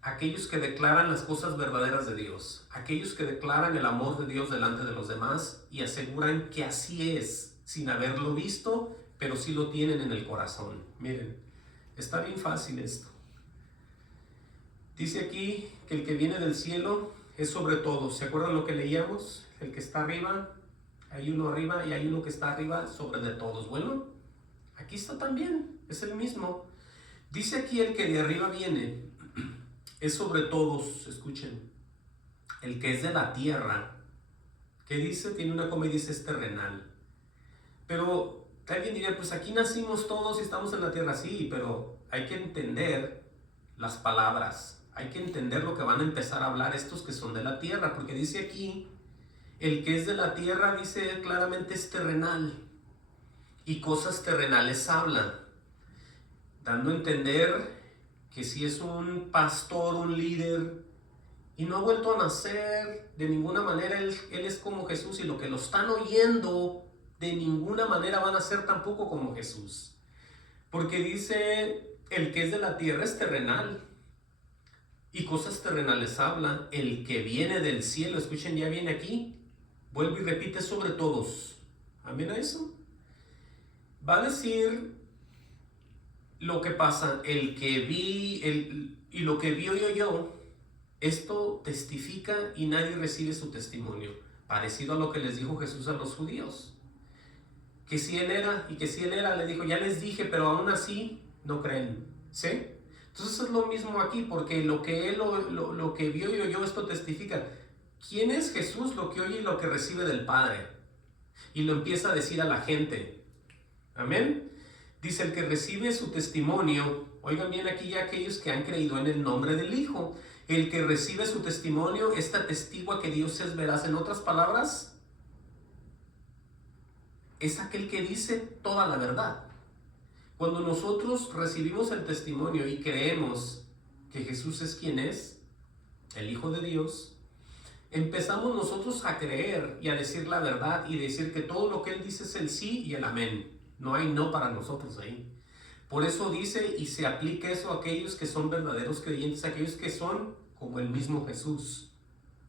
aquellos que declaran las cosas verdaderas de Dios, aquellos que declaran el amor de Dios delante de los demás y aseguran que así es, sin haberlo visto, pero sí lo tienen en el corazón. Miren, está bien fácil esto. Dice aquí que el que viene del cielo es sobre todos. ¿Se acuerdan lo que leíamos? El que está arriba, hay uno arriba y hay uno que está arriba sobre de todos. Bueno, aquí está también, es el mismo. Dice aquí el que de arriba viene es sobre todos, escuchen. El que es de la tierra, ¿qué dice? Tiene una coma y dice es terrenal. Pero alguien diría, pues aquí nacimos todos y estamos en la tierra, sí, pero hay que entender las palabras. Hay que entender lo que van a empezar a hablar estos que son de la tierra, porque dice aquí, el que es de la tierra, dice claramente, es terrenal, y cosas terrenales habla, dando a entender que si es un pastor, un líder, y no ha vuelto a nacer de ninguna manera, él es como Jesús, y lo que lo están oyendo, de ninguna manera van a ser tampoco como Jesús, porque dice, el que es de la tierra es terrenal, y cosas terrenales habla. El que viene del cielo, escuchen, ya viene aquí, vuelve y repite sobre todos. ¿Amén a eso? Va a decir lo que pasa, el que vi, y lo que vio yo, esto testifica y nadie recibe su testimonio. Parecido a lo que les dijo Jesús a los judíos. Que si él era, y que si él era, le dijo, ya les dije, pero aún así no creen. ¿Sí? Entonces es lo mismo aquí, porque lo que él, lo que vio y oyó, esto testifica. ¿Quién es Jesús? Lo que oye y lo que recibe del Padre. Y lo empieza a decir a la gente. Amén. Dice, el que recibe su testimonio, oigan bien aquí ya aquellos que han creído en el nombre del Hijo. El que recibe su testimonio, esta testigua que Dios es veraz. En otras palabras, es aquel que dice toda la verdad. Cuando nosotros recibimos el testimonio y creemos que Jesús es quien es, el Hijo de Dios, empezamos nosotros a creer y a decir la verdad y decir que todo lo que Él dice es el sí y el amén. No hay no para nosotros ahí. Por eso dice y se aplica eso a aquellos que son verdaderos creyentes, a aquellos que son como el mismo Jesús.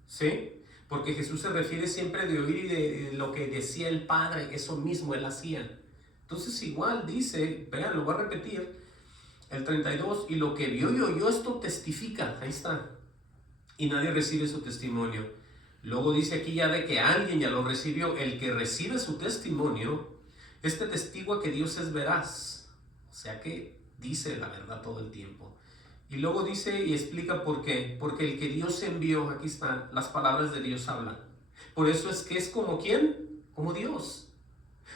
¿Sí? Porque Jesús se refiere siempre de oír y de lo que decía el Padre, eso mismo Él hacía. Entonces igual dice, vean, lo voy a repetir, el 32, y lo que vio y oyó esto testifica, ahí está, y nadie recibe su testimonio. Luego dice aquí ya de que alguien ya lo recibió, el que recibe su testimonio, este testigo que Dios es veraz, o sea que dice la verdad todo el tiempo. Y luego dice y explica por qué, porque el que Dios envió, aquí están, las palabras de Dios hablan. Por eso es que es como ¿quién? Como Dios.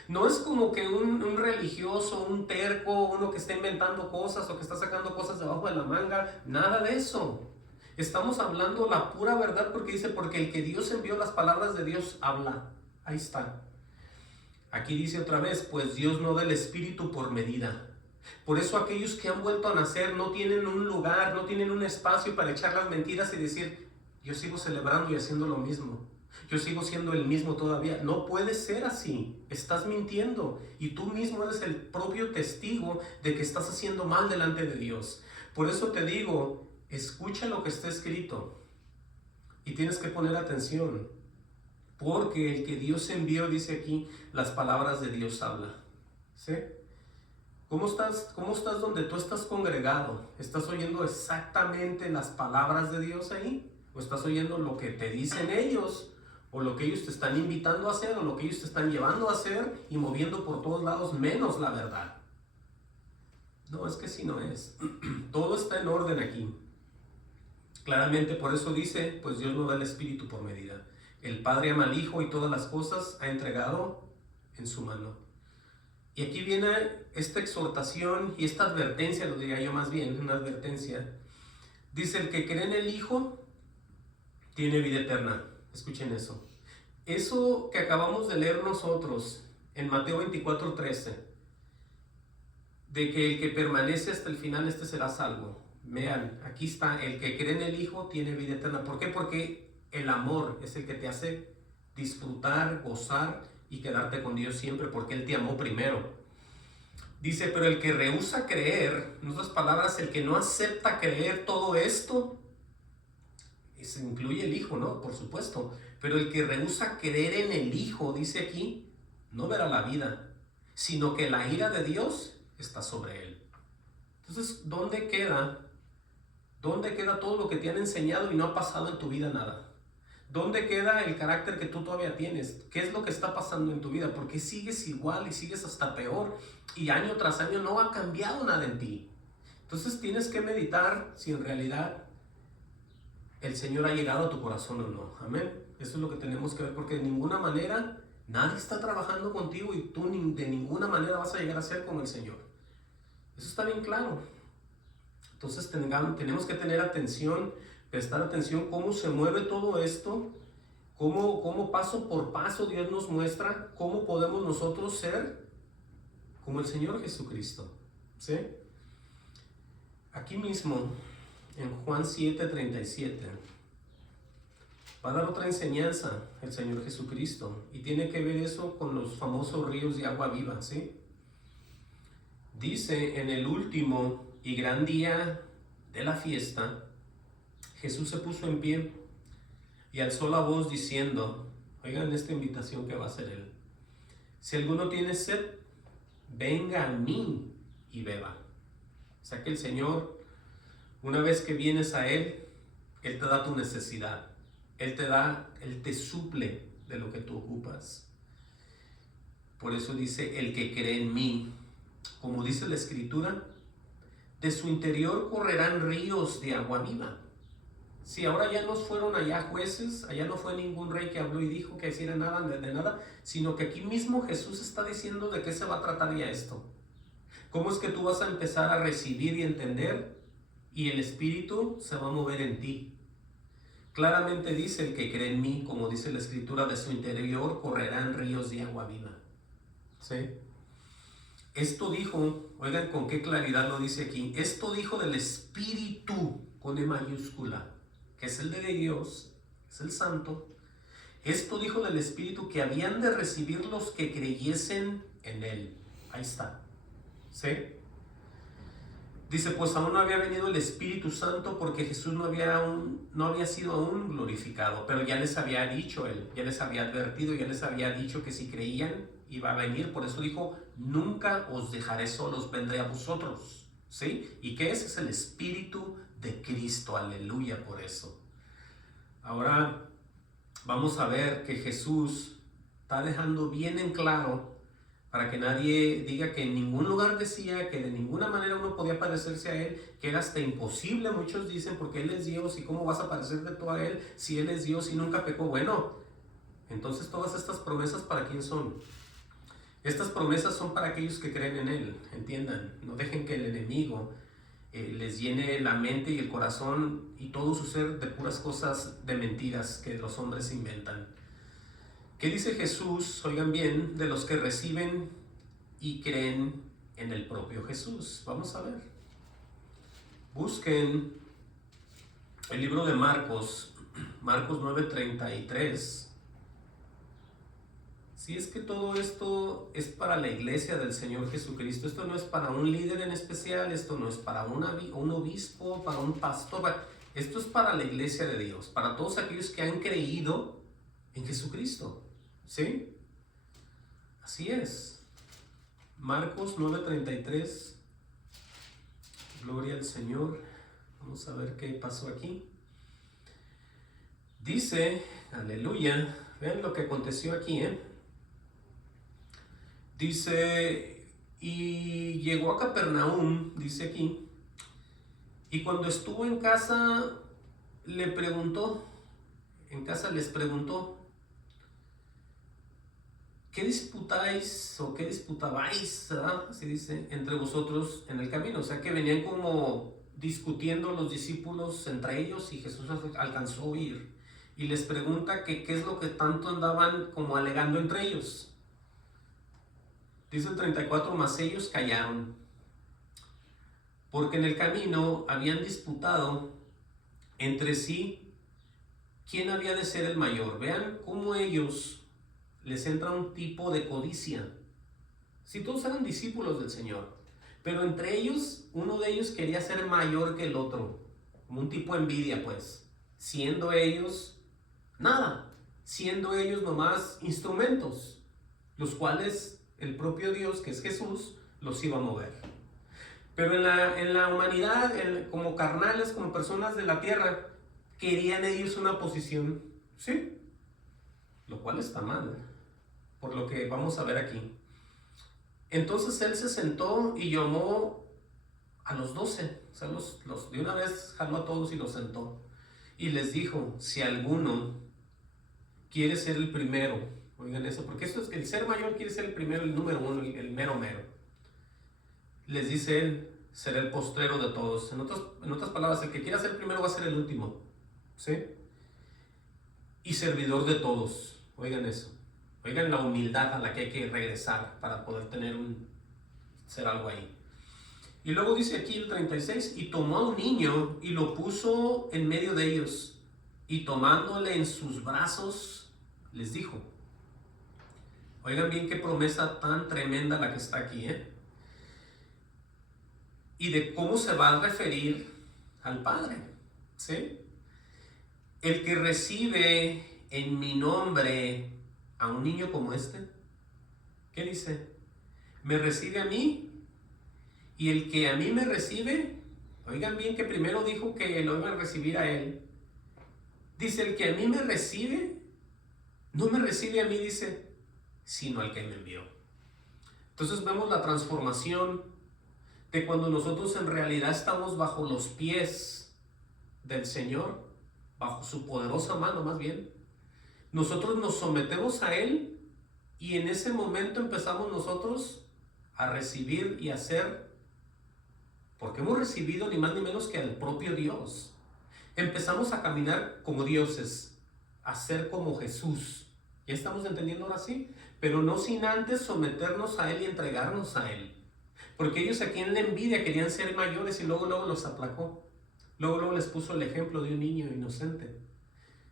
No es como que un religioso, un terco, uno que está inventando cosas o que está sacando cosas debajo de la manga, nada de eso. Estamos hablando la pura verdad porque dice, porque el que Dios envió, las palabras de Dios habla. Ahí está. Aquí dice otra vez, pues Dios no da el Espíritu por medida. Por eso aquellos que han vuelto a nacer no tienen un lugar, no tienen un espacio para echar las mentiras y decir, yo sigo celebrando y haciendo lo mismo. Yo sigo siendo el mismo todavía. No puede ser así. Estás mintiendo. Y tú mismo eres el propio testigo de que estás haciendo mal delante de Dios. Por eso te digo, escucha lo que está escrito. Y tienes que poner atención. Porque el que Dios envió, dice aquí, las palabras de Dios habla. ¿Sí? ¿Cómo estás donde tú estás congregado? ¿Estás oyendo exactamente las palabras de Dios ahí? ¿O estás oyendo lo que te dicen ellos? O lo que ellos te están invitando a hacer, o lo que ellos te están llevando a hacer y moviendo por todos lados menos la verdad. No, es que así no es. Todo está en orden aquí. Claramente por eso dice, pues Dios no da el Espíritu por medida. El Padre ama al Hijo y todas las cosas ha entregado en su mano. Y aquí viene esta exhortación y esta advertencia, lo diría yo más bien, una advertencia. Dice, el que cree en el Hijo tiene vida eterna. Escuchen eso. Eso que acabamos de leer nosotros en Mateo 24:13, de que el que permanece hasta el final, este será salvo. Vean, aquí está, el que cree en el Hijo tiene vida eterna. ¿Por qué? Porque el amor es el que te hace disfrutar, gozar y quedarte con Dios siempre, porque Él te amó primero. Dice, pero el que rehúsa creer, en otras palabras, el que no acepta creer todo esto, se incluye el Hijo, ¿no? Por supuesto. Pero el que rehúsa creer en el Hijo, dice aquí, no verá la vida, sino que la ira de Dios está sobre él. Entonces, ¿dónde queda? ¿Dónde queda todo lo que te han enseñado y no ha pasado en tu vida nada? ¿Dónde queda el carácter que tú todavía tienes? ¿Qué es lo que está pasando en tu vida? ¿Por qué sigues igual y sigues hasta peor? Y año tras año no ha cambiado nada en ti. Entonces tienes que meditar si en realidad el Señor ha llegado a tu corazón o no. Amén. Eso es lo que tenemos que ver, porque de ninguna manera nadie está trabajando contigo y tú de ninguna manera vas a llegar a ser como el Señor. Eso está bien claro. Entonces tenemos que tener atención, prestar atención cómo se mueve todo esto, cómo paso por paso Dios nos muestra cómo podemos nosotros ser como el Señor Jesucristo. ¿Sí? Aquí mismo, en Juan 7:37, va a dar otra enseñanza el Señor Jesucristo, y tiene que ver eso con los famosos ríos de agua viva, ¿sí? Dice, en el último y gran día de la fiesta, Jesús se puso en pie y alzó la voz diciendo, oigan esta invitación que va a hacer él, si alguno tiene sed, venga a mí y beba. O sea que el Señor, una vez que vienes a Él te da tu necesidad. Él te suple de lo que tú ocupas. Por eso dice, el que cree en mí, como dice la Escritura, de su interior correrán ríos de agua viva. Si ahora ya no fueron allá jueces, allá no fue ningún rey que habló y dijo que hiciera nada de nada, sino que aquí mismo Jesús está diciendo de qué se va a tratar ya esto. ¿Cómo es que tú vas a empezar a recibir y entender y el Espíritu se va a mover en ti? Claramente dice, el que cree en mí, como dice la Escritura, de su interior correrán ríos de agua viva. ¿Sí? Esto dijo, oigan con qué claridad lo dice aquí, esto dijo del Espíritu con E mayúscula, que es el de Dios, es el Santo. Esto dijo del Espíritu que habían de recibir los que creyesen en Él. Ahí está. ¿Sí? Dice, pues aún no había venido el Espíritu Santo porque Jesús no había sido aún glorificado, pero ya les había dicho Él, ya les había advertido, ya les había dicho que si creían iba a venir. Por eso dijo, nunca os dejaré solos, vendré a vosotros. ¿Sí? ¿Y qué es? Es el Espíritu de Cristo, aleluya por eso. Ahora vamos a ver que Jesús está dejando bien en claro, para que nadie diga que en ningún lugar decía que de ninguna manera uno podía parecerse a Él, que era hasta imposible. Muchos dicen, porque Él es Dios y cómo vas a parecerte tú a Él si Él es Dios y nunca pecó. Bueno, entonces todas estas promesas, ¿para quién son? Estas promesas son para aquellos que creen en Él, entiendan. No dejen que el enemigo les llene la mente y el corazón y todo su ser de puras cosas de mentiras que los hombres inventan. ¿Qué dice Jesús? Oigan bien, de los que reciben y creen en el propio Jesús. Vamos a ver. Busquen el libro de Marcos, Marcos 9:33. Si es que todo esto es para la iglesia del Señor Jesucristo, esto no es para un líder en especial, esto no es para un obispo, para un pastor, esto es para la iglesia de Dios, para todos aquellos que han creído en Jesucristo. ¿Sí? Así es. Marcos 9:33. Gloria al Señor. Vamos a ver qué pasó aquí. Dice, aleluya, vean lo que aconteció aquí, Dice, y llegó a Capernaum, dice aquí, y cuando estuvo en casa, les preguntó, ¿qué disputáis o qué disputabais, ¿verdad? Así dice, entre vosotros en el camino? O sea que venían como discutiendo los discípulos entre ellos y Jesús alcanzó a oír. Y les pregunta que qué es lo que tanto andaban como alegando entre ellos. Dice el 34, mas ellos callaron, porque en el camino habían disputado entre sí quién había de ser el mayor. Vean cómo ellos les entra un tipo de codicia, Sí, todos eran discípulos del Señor. Pero entre ellos, uno de ellos quería ser mayor que el otro. Como un tipo de envidia, pues. Siendo ellos nada. Siendo ellos nomás instrumentos. Los cuales el propio Dios, que es Jesús, los iba a mover. Pero en la humanidad, como carnales, como personas de la tierra, querían ellos una posición, ¿sí? Lo cual está mal, por lo que vamos a ver aquí. Entonces él se sentó y llamó a los 12, o sea, de una vez jaló a todos y los sentó. Y les dijo, si alguno quiere ser el primero, oigan eso, porque eso es, el ser mayor quiere ser el primero, el número uno, el mero mero. Les dice él, será el postrero de todos. En otras palabras, el que quiera ser el primero va a ser el último, ¿sí? Y servidor de todos. Oigan eso. Oigan la humildad a la que hay que regresar para poder ser algo ahí. Y luego dice aquí el 36, y tomó a un niño y lo puso en medio de ellos, y tomándole en sus brazos, les dijo. Oigan bien qué promesa tan tremenda la que está aquí, y de cómo se va a referir al Padre, ¿sí? El que recibe en mi nombre a un niño como este, ¿qué dice? Me recibe a mí, y el que a mí me recibe, oigan bien que primero dijo que lo iba a recibir a él. Dice, el que a mí me recibe, no me recibe a mí, dice, sino al que me envió. Entonces vemos la transformación de cuando nosotros en realidad estamos bajo los pies del Señor, bajo su poderosa mano más bien. Nosotros nos sometemos a Él y en ese momento empezamos nosotros a recibir y a hacer, porque hemos recibido ni más ni menos que al propio Dios. Empezamos a caminar como dioses, a ser como Jesús. ¿Ya estamos entendiendo ahora sí? Pero no sin antes someternos a Él y entregarnos a Él. Porque ellos aquí en la envidia querían ser mayores y luego los aplacó. Luego les puso el ejemplo de un niño inocente.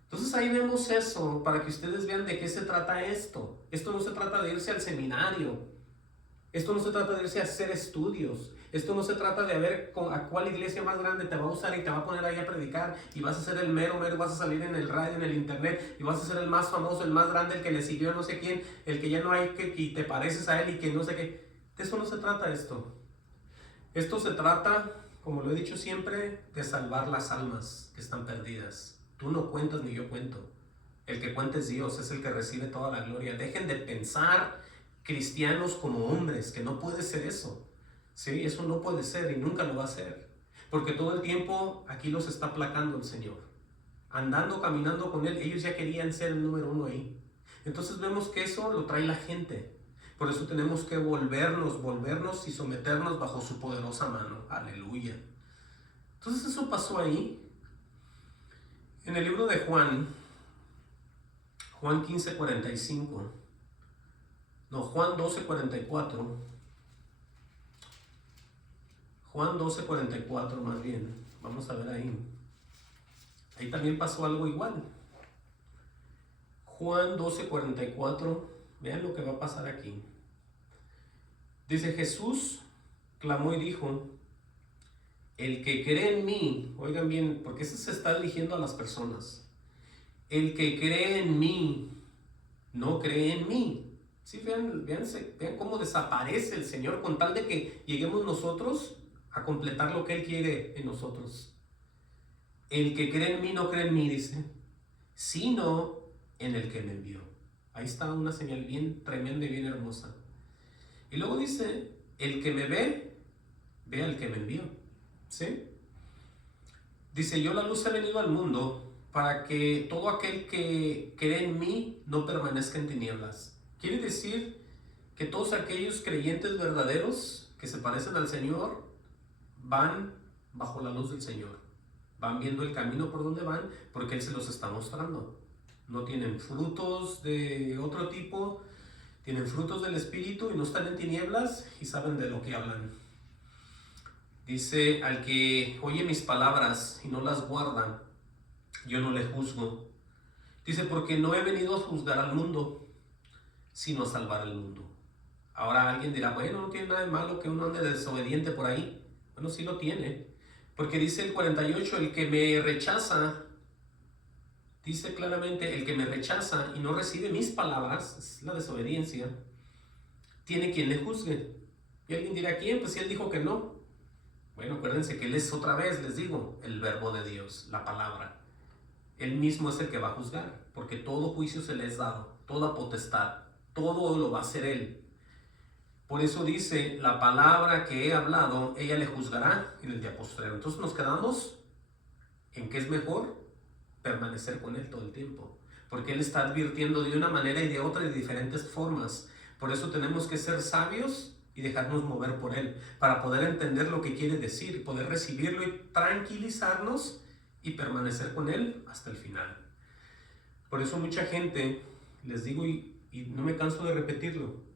Entonces ahí vemos eso, para que ustedes vean de qué se trata esto. Esto no se trata de irse al seminario. Esto no se trata de irse a hacer estudios. Esto no se trata de ver a cuál iglesia más grande te va a usar y te va a poner ahí a predicar y vas a ser el mero, vas a salir en el radio, en el internet y vas a ser el más famoso, el más grande, el que le siguió a no sé quién, el que ya no hay y te pareces a él y que no sé qué. De eso no se trata esto. Esto se trata, como lo he dicho siempre, de salvar las almas que están perdidas. Tú no cuentas ni yo cuento. El que cuenta es Dios, es el que recibe toda la gloria. Dejen de pensar cristianos como hombres, que no puede ser eso. Sí, eso no puede ser y nunca lo va a ser. Porque todo el tiempo aquí los está aplacando el Señor. Andando, caminando con Él, ellos ya querían ser el número uno ahí. Entonces vemos que eso lo trae la gente. Por eso tenemos que volvernos y someternos bajo su poderosa mano. Aleluya. Entonces eso pasó ahí. En el libro de Juan 15:45. No, Juan 12:44. Juan 12:44 más bien. Vamos a ver ahí. Ahí también pasó algo igual. Juan 12:44. Vean lo que va a pasar aquí. Dice, Jesús clamó y dijo, el que cree en mí, oigan bien, porque eso se está dirigiendo a las personas. El que cree en mí, no cree en mí. Sí, vean cómo desaparece el Señor con tal de que lleguemos nosotros a completar lo que Él quiere en nosotros. El que cree en mí no cree en mí, dice, sino en el que me envió. Ahí está una señal bien tremenda y bien hermosa. Y luego dice, el que me ve al que me envió. ¿Sí? Dice, yo la luz he venido al mundo para que todo aquel que cree en mí no permanezca en tinieblas. Quiere decir que todos aquellos creyentes verdaderos que se parecen al Señor van bajo la luz del Señor. Van viendo el camino por donde van porque Él se los está mostrando. No tienen frutos de otro tipo, tienen frutos del Espíritu y no están en tinieblas y saben de lo que hablan. Dice, al que oye mis palabras y no las guarda, yo no le juzgo. Dice, porque no he venido a juzgar al mundo, sino a salvar al mundo. Ahora alguien dirá, bueno, no tiene nada de malo que uno ande desobediente por ahí. Bueno, sí lo tiene. Porque dice el 48, el que me rechaza, dice claramente, el que me rechaza y no recibe mis palabras, es la desobediencia, tiene quien le juzgue. Y alguien dirá, ¿quién? Pues si él dijo que no. Bueno, acuérdense que él es otra vez, les digo, el verbo de Dios, la palabra. Él mismo es el que va a juzgar, porque todo juicio se le es dado, toda potestad, todo lo va a hacer él. Por eso dice, la palabra que he hablado, ella le juzgará en el día postrero. Entonces nos quedamos en que es mejor permanecer con él todo el tiempo, porque él está advirtiendo de una manera y de otra y de diferentes formas. Por eso tenemos que ser sabios y dejarnos mover por él, para poder entender lo que quiere decir, poder recibirlo y tranquilizarnos y permanecer con él hasta el final. Por eso mucha gente, les digo y no me canso de repetirlo,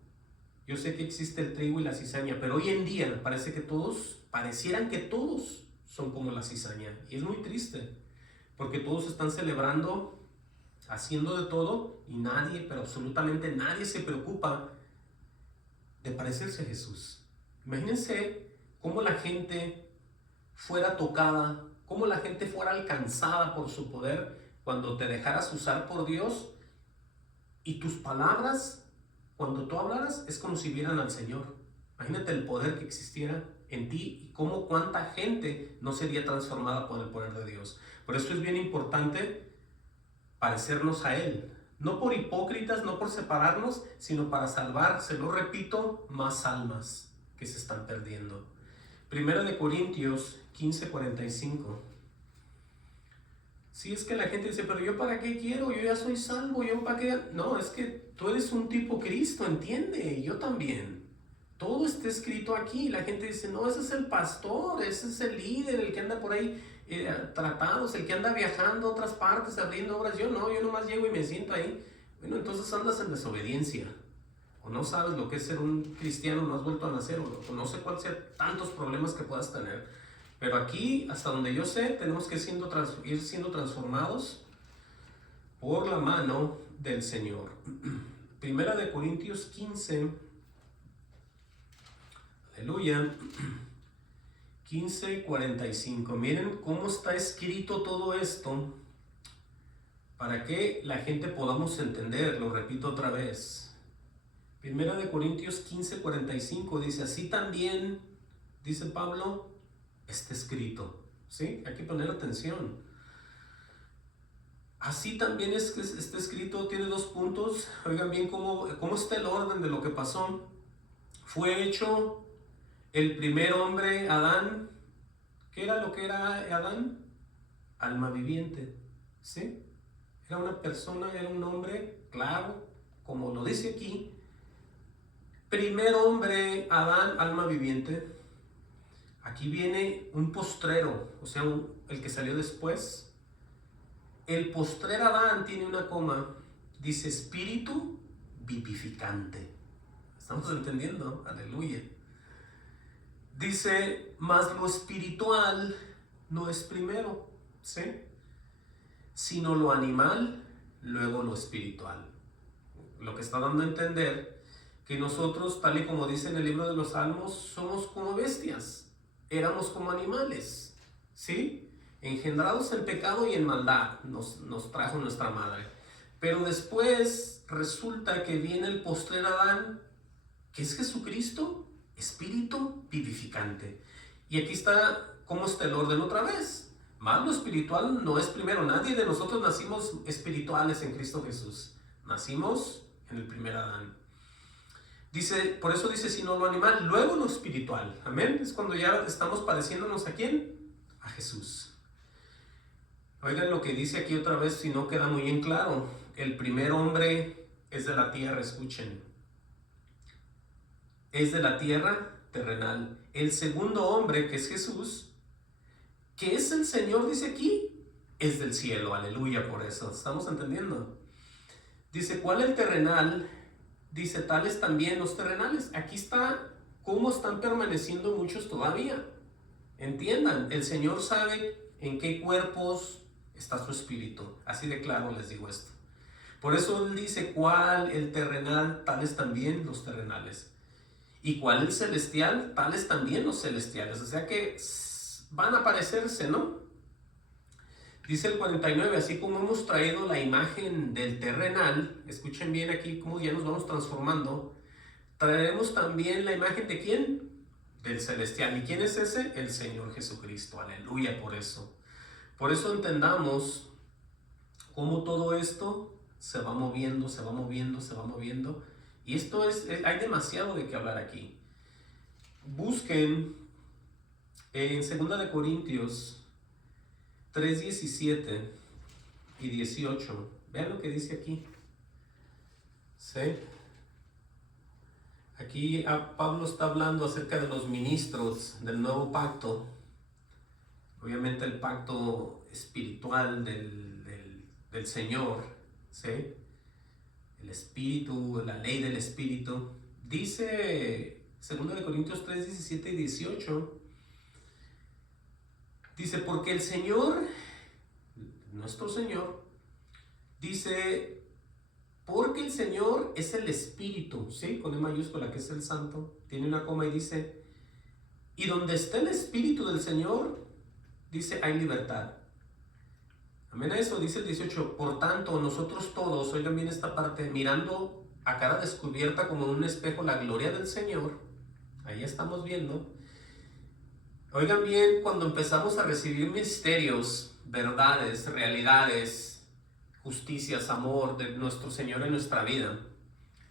yo sé que existe el trigo y la cizaña, pero hoy en día parece que parecieran que todos son como la cizaña. Y es muy triste, porque todos están celebrando, haciendo de todo, y nadie, pero absolutamente nadie se preocupa de parecerse a Jesús. Imagínense cómo la gente fuera tocada, cómo la gente fuera alcanzada por su poder cuando te dejaras usar por Dios y tus palabras, cuando tú hablaras, es como si vieran al Señor. Imagínate el poder que existiera en ti y cómo cuánta gente no sería transformada por el poder de Dios. Por eso es bien importante parecernos a Él. No por hipócritas, no por separarnos, sino para salvar, se lo repito, más almas que se están perdiendo. Primera de Corintios 15:45. Si es que la gente dice, pero yo para qué quiero, yo ya soy salvo, yo para qué. No, es que tú eres un tipo Cristo, entiende, yo también. Todo está escrito aquí. La gente dice, no, ese es el pastor, ese es el líder, el que anda por ahí tratados, el que anda viajando a otras partes, abriendo obras. Yo no, yo nomás llego y me siento ahí. Bueno, entonces andas en desobediencia. O no sabes lo que es ser un cristiano, no has vuelto a nacer, o no sé cuáles sean tantos problemas que puedas tener. Pero aquí, hasta donde yo sé, tenemos que ir siendo transformados por la mano del Señor. Primera de Corintios 15, aleluya, 15:45. Miren cómo está escrito todo esto para que la gente podamos entender. Lo repito otra vez. Primera de Corintios 15:45 dice, así también, dice Pablo, está escrito. ¿Sí? Hay que poner atención. Así también está escrito, tiene 2 puntos. Oigan bien cómo está el orden de lo que pasó. Fue hecho el primer hombre, Adán. ¿Qué era lo que era Adán? Alma viviente. ¿Sí? Era una persona, era un hombre, claro, como lo dice aquí. Primer hombre, Adán, alma viviente. Aquí viene un postrero, o sea, el que salió después. El postrer Adán tiene una coma, dice espíritu vivificante. ¿Estamos entendiendo? Aleluya. Dice, mas lo espiritual no es primero, ¿sí? Sino lo animal, luego lo espiritual. Lo que está dando a entender que nosotros, tal y como dice en el libro de los Salmos, somos como bestias, éramos como animales, ¿sí? Engendrados en pecado y en maldad nos trajo nuestra madre. Pero después resulta que viene el postrer Adán, que es Jesucristo, espíritu vivificante. Y aquí está cómo está el orden otra vez. Más lo espiritual no es primero. Nadie de nosotros nacimos espirituales en Cristo Jesús. Nacimos en el primer Adán. Dice, por eso dice, sino lo animal, luego lo espiritual. Amén. Es cuando ya estamos pareciéndonos a ¿quién? A Jesús. Oigan lo que dice aquí otra vez, si no queda muy en claro. El primer hombre es de la tierra, escuchen. Es de la tierra terrenal. El segundo hombre, que es Jesús, que es el Señor, dice aquí, es del cielo. Aleluya por eso. ¿Estamos entendiendo? Dice, ¿cuál el terrenal? Dice, tales también los terrenales. Aquí está cómo están permaneciendo muchos todavía. Entiendan, el Señor sabe en qué cuerpos está su espíritu. Así de claro les digo esto. Por eso Él dice, ¿cuál el terrenal? Tales también los terrenales. ¿Y cuál el celestial? Tales también los celestiales. O sea que van a parecerse, ¿no? Dice el 49, así como hemos traído la imagen del terrenal, escuchen bien aquí cómo ya nos vamos transformando, traeremos también la imagen de ¿quién? Del celestial. ¿Y quién es ese? El Señor Jesucristo. Aleluya por eso. Por eso entendamos cómo todo esto se va moviendo, se va moviendo, se va moviendo. Y esto hay demasiado de qué hablar aquí. Busquen en 2 de Corintios 3:17 y 18. Vean lo que dice aquí. ¿Sí? Aquí Pablo está hablando acerca de los ministros del nuevo pacto. Obviamente el pacto espiritual del Señor. ¿Sí? El espíritu, la ley del espíritu. Dice 2 de Corintios 3:17 y 18. Dice, porque el Señor, nuestro Señor, dice, porque el Señor es el Espíritu, ¿sí? Con E mayúscula, que es el Santo, tiene una coma y dice, y donde está el Espíritu del Señor, dice, hay libertad. Amén a eso, dice el 18, por tanto, nosotros todos, oigan bien esta parte, mirando a cara descubierta como en un espejo la gloria del Señor, ahí estamos viendo. Oigan bien, cuando empezamos a recibir misterios, verdades, realidades, justicias, amor de nuestro Señor en nuestra vida,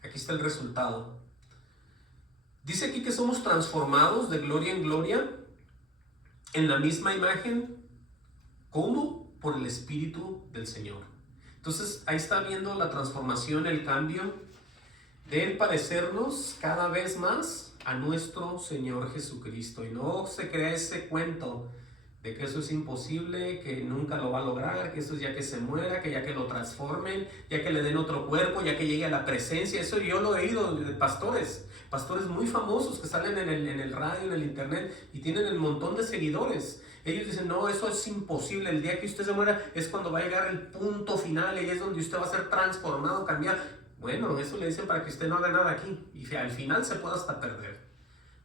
aquí está el resultado. Dice aquí que somos transformados de gloria en gloria en la misma imagen. ¿Cómo? Por el Espíritu del Señor. Entonces ahí está viendo la transformación, el cambio de Él parecernos cada vez más a nuestro Señor Jesucristo. Y no se crea ese cuento de que eso es imposible, que nunca lo va a lograr, que eso es ya que se muera, que ya que lo transformen, ya que le den otro cuerpo, ya que llegue a la presencia. Eso yo lo he oído de pastores muy famosos que salen en el radio, en el internet y tienen el montón de seguidores. Ellos dicen, no, eso es imposible, el día que usted se muera es cuando va a llegar el punto final y es donde usted va a ser transformado, cambiado. Bueno, eso le dicen para que usted no haga nada aquí y al final se pueda hasta perder,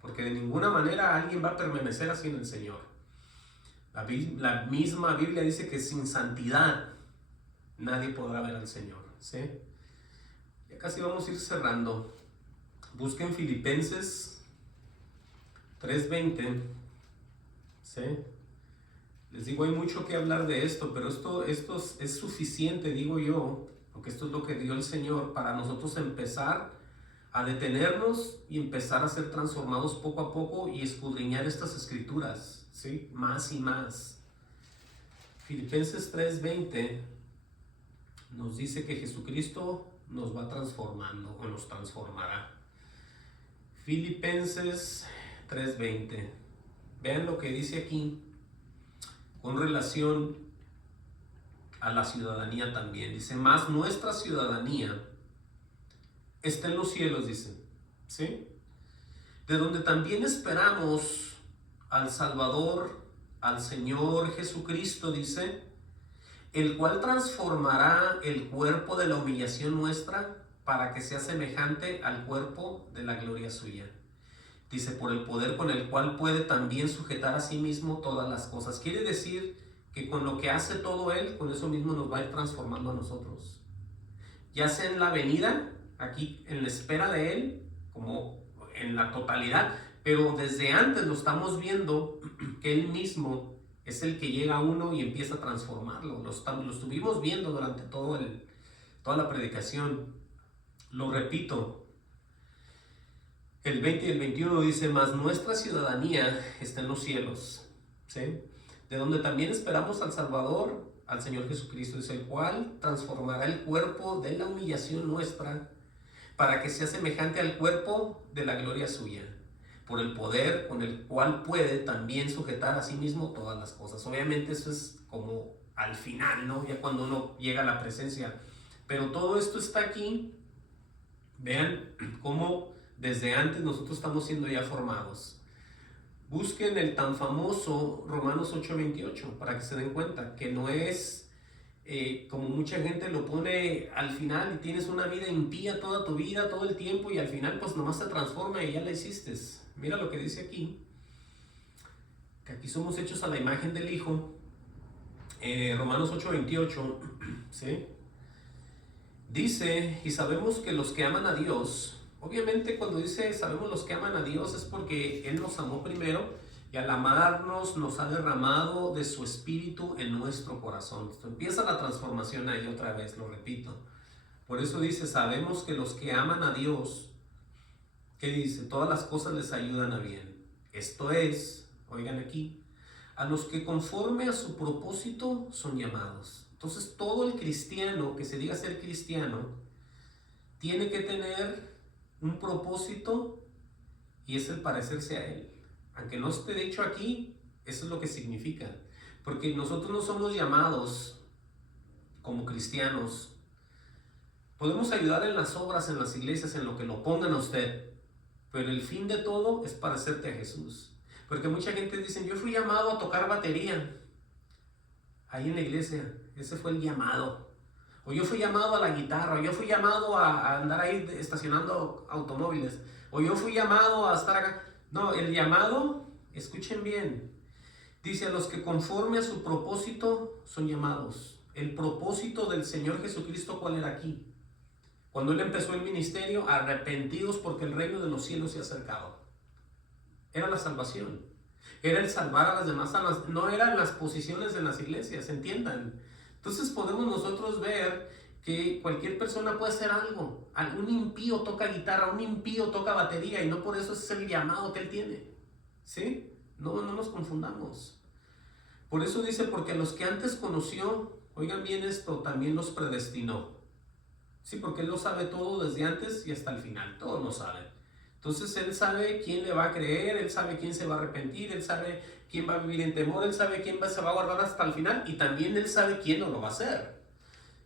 porque de ninguna manera alguien va a permanecer así en el Señor. La misma Biblia dice que sin santidad nadie podrá ver al Señor, ¿sí? Ya casi vamos a ir cerrando. Busquen Filipenses 3:20, ¿sí? Les digo, hay mucho que hablar de esto, pero esto es suficiente, digo yo, porque esto es lo que dio el Señor para nosotros empezar a detenernos y empezar a ser transformados poco a poco y escudriñar estas escrituras, ¿sí? Más y más. Filipenses 3:20 nos dice que Jesucristo nos va transformando o nos transformará. Filipenses 3:20. Vean lo que dice aquí con relación a la ciudadanía también. Dice, más nuestra ciudadanía está en los cielos, dice, ¿sí? De donde también esperamos al Salvador, al Señor Jesucristo, dice, el cual transformará el cuerpo de la humillación nuestra para que sea semejante al cuerpo de la gloria suya. Dice, por el poder con el cual puede también sujetar a sí mismo todas las cosas. Quiere decir que con lo que hace todo Él, con eso mismo nos va a ir transformando a nosotros. Ya sea en la venida, aquí en la espera de Él, como en la totalidad, pero desde antes lo estamos viendo que Él mismo es el que llega a uno y empieza a transformarlo. Lo estuvimos viendo durante toda la predicación. Lo repito, el 20 y el 21 dice, mas nuestra ciudadanía está en los cielos, ¿sí? De donde también esperamos al Salvador, al Señor Jesucristo, es el cual transformará el cuerpo de la humillación nuestra para que sea semejante al cuerpo de la gloria suya, por el poder con el cual puede también sujetar a sí mismo todas las cosas. Obviamente eso es como al final, ¿no? Ya cuando uno llega a la presencia. Pero todo esto está aquí. Vean cómo desde antes nosotros estamos siendo ya formados. Busquen el tan famoso Romanos 8:28 para que se den cuenta que no es como mucha gente lo pone al final y tienes una vida impía toda tu vida, todo el tiempo y al final pues nomás se transforma y ya la hiciste. Mira lo que dice aquí, que aquí somos hechos a la imagen del Hijo, Romanos 8:28, ¿sí? Dice, y sabemos que los que aman a Dios, obviamente cuando dice sabemos los que aman a Dios es porque Él nos amó primero y al amarnos nos ha derramado de su espíritu en nuestro corazón. Entonces, empieza la transformación ahí otra vez, lo repito. Por eso dice, sabemos que los que aman a Dios, ¿qué dice? Todas las cosas les ayudan a bien. Esto es, oigan aquí, a los que conforme a su propósito son llamados. Entonces todo el cristiano que se diga ser cristiano tiene que tener un propósito y es el parecerse a Él. Aunque no esté dicho aquí, eso es lo que significa. Porque nosotros no somos llamados como cristianos. Podemos ayudar en las obras, en las iglesias, en lo que lo pongan a usted. Pero el fin de todo es parecerte a Jesús. Porque mucha gente dice, yo fui llamado a tocar batería ahí en la iglesia, ese fue el llamado. O yo fui llamado a la guitarra, o yo fui llamado a andar ahí estacionando automóviles, o yo fui llamado a estar acá. No, el llamado, escuchen bien, dice a los que conforme a su propósito son llamados. El propósito del Señor Jesucristo, ¿cuál era aquí? Cuando Él empezó el ministerio, arrepentidos porque el reino de los cielos se ha acercado. Era la salvación. Era el salvar a las demás almas. No eran las posiciones en las iglesias, entiendan. Entonces podemos nosotros ver que cualquier persona puede hacer algo. Un impío toca guitarra, un impío toca batería y no por eso es el llamado que él tiene. ¿Sí? No nos confundamos. Por eso dice, porque a los que antes conoció, oigan bien esto, también los predestinó. Sí, porque Él lo sabe todo desde antes y hasta el final. Todo lo sabe. Entonces Él sabe quién le va a creer, Él sabe quién se va a arrepentir, Él sabe quién va a vivir en temor, Él sabe quién se va a guardar hasta el final y también Él sabe quién no lo va a hacer.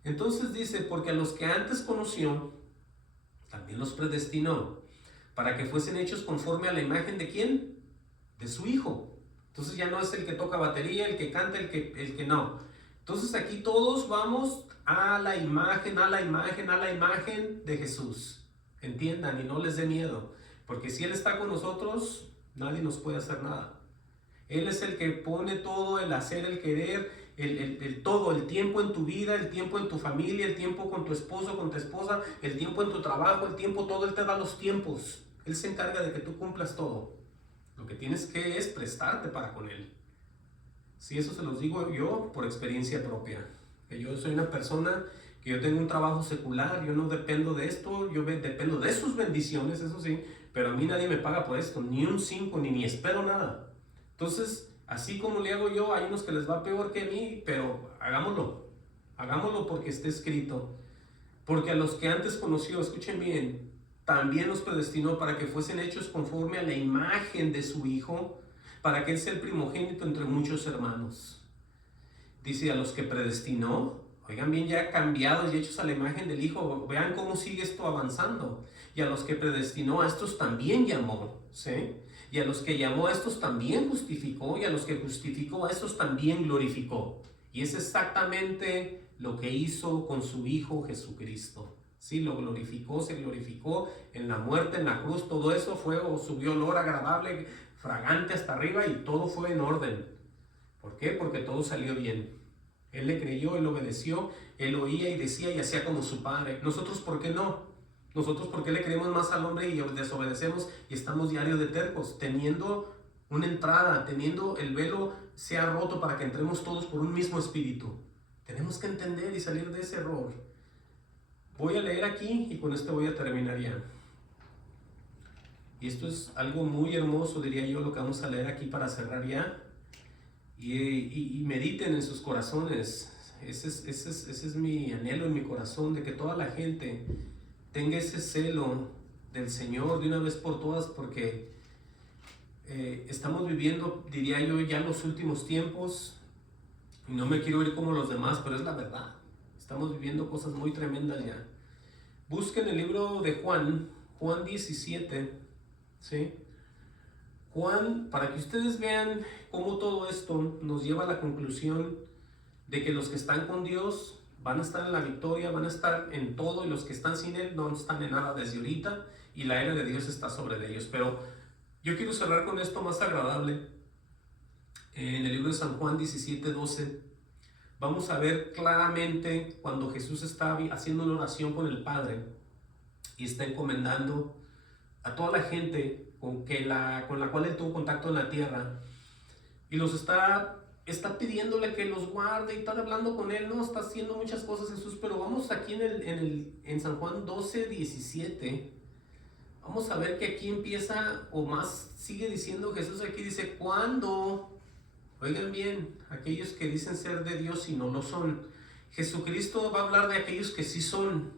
Entonces dice, porque a los que antes conoció, también los predestinó, para que fuesen hechos conforme a la imagen de ¿quién? De su Hijo. Entonces ya no es el que toca batería, el que canta, el que no. Entonces aquí todos vamos a la imagen, a la imagen, a la imagen de Jesús. Entiendan y no les dé miedo. Porque si Él está con nosotros, nadie nos puede hacer nada. Él es el que pone todo, el hacer, el querer, el todo, el tiempo en tu vida, el tiempo en tu familia, el tiempo con tu esposo, con tu esposa, el tiempo en tu trabajo, el tiempo todo, Él te da los tiempos. Él se encarga de que tú cumplas todo. Lo que tienes que es prestarte para con Él. Sí, eso se los digo yo por experiencia propia. Que yo soy una persona que yo tengo un trabajo secular, yo no dependo de esto, yo dependo de sus bendiciones, eso sí, pero a mí nadie me paga por esto, ni un 5, ni espero nada. Entonces, así como le hago yo, hay unos que les va peor que a mí, pero hagámoslo porque esté escrito. Porque a los que antes conoció, escuchen bien, también los predestinó para que fuesen hechos conforme a la imagen de su Hijo, para que Él sea el primogénito entre muchos hermanos. Dice, a los que predestinó, oigan bien, ya cambiados y hechos a la imagen del Hijo, vean cómo sigue esto avanzando. Y a los que predestinó, a estos también llamó, ¿sí? Y a los que llamó, a estos también justificó, y a los que justificó, a estos también glorificó. Y es exactamente lo que hizo con su Hijo Jesucristo. Sí, lo glorificó, se glorificó en la muerte, en la cruz, todo eso fue, subió olor agradable, fragante hasta arriba y todo fue en orden. ¿Por qué? Porque todo salió bien. Él le creyó, Él obedeció, Él oía y decía y hacía como su Padre. Nosotros, ¿por qué no? Nosotros, ¿por qué le creemos más al hombre y desobedecemos y estamos diarios de tercos? Teniendo una entrada, teniendo el velo sea roto para que entremos todos por un mismo espíritu. Tenemos que entender y salir de ese error. Voy a leer aquí y con esto voy a terminar ya. Y esto es algo muy hermoso, diría yo, lo que vamos a leer aquí para cerrar ya. Y mediten en sus corazones. Ese es mi anhelo en mi corazón, de que toda la gente tenga ese celo del Señor de una vez por todas, porque estamos viviendo, diría yo, ya los últimos tiempos. Y no me quiero ir como los demás, pero es la verdad. Estamos viviendo cosas muy tremendas ya. Busquen el libro de Juan 17, ¿sí? Juan, para que ustedes vean cómo todo esto nos lleva a la conclusión de que los que están con Dios van a estar en la victoria, van a estar en todo, y los que están sin Él no están en nada desde ahorita, y la ira de Dios está sobre ellos. Pero yo quiero cerrar con esto más agradable. En el libro de San Juan 17:12 vamos a ver claramente cuando Jesús está haciendo una oración con el Padre y está encomendando a toda la gente con la cual Él tuvo contacto en la tierra, y los está pidiéndole que los guarde, y está hablando con Él, ¿no? Está haciendo muchas cosas Jesús, pero vamos aquí en San Juan 12:17, vamos a ver que aquí empieza, o más sigue diciendo Jesús aquí, dice, cuando, oigan bien, aquellos que dicen ser de Dios y no lo son. Jesucristo va a hablar de aquellos que sí son.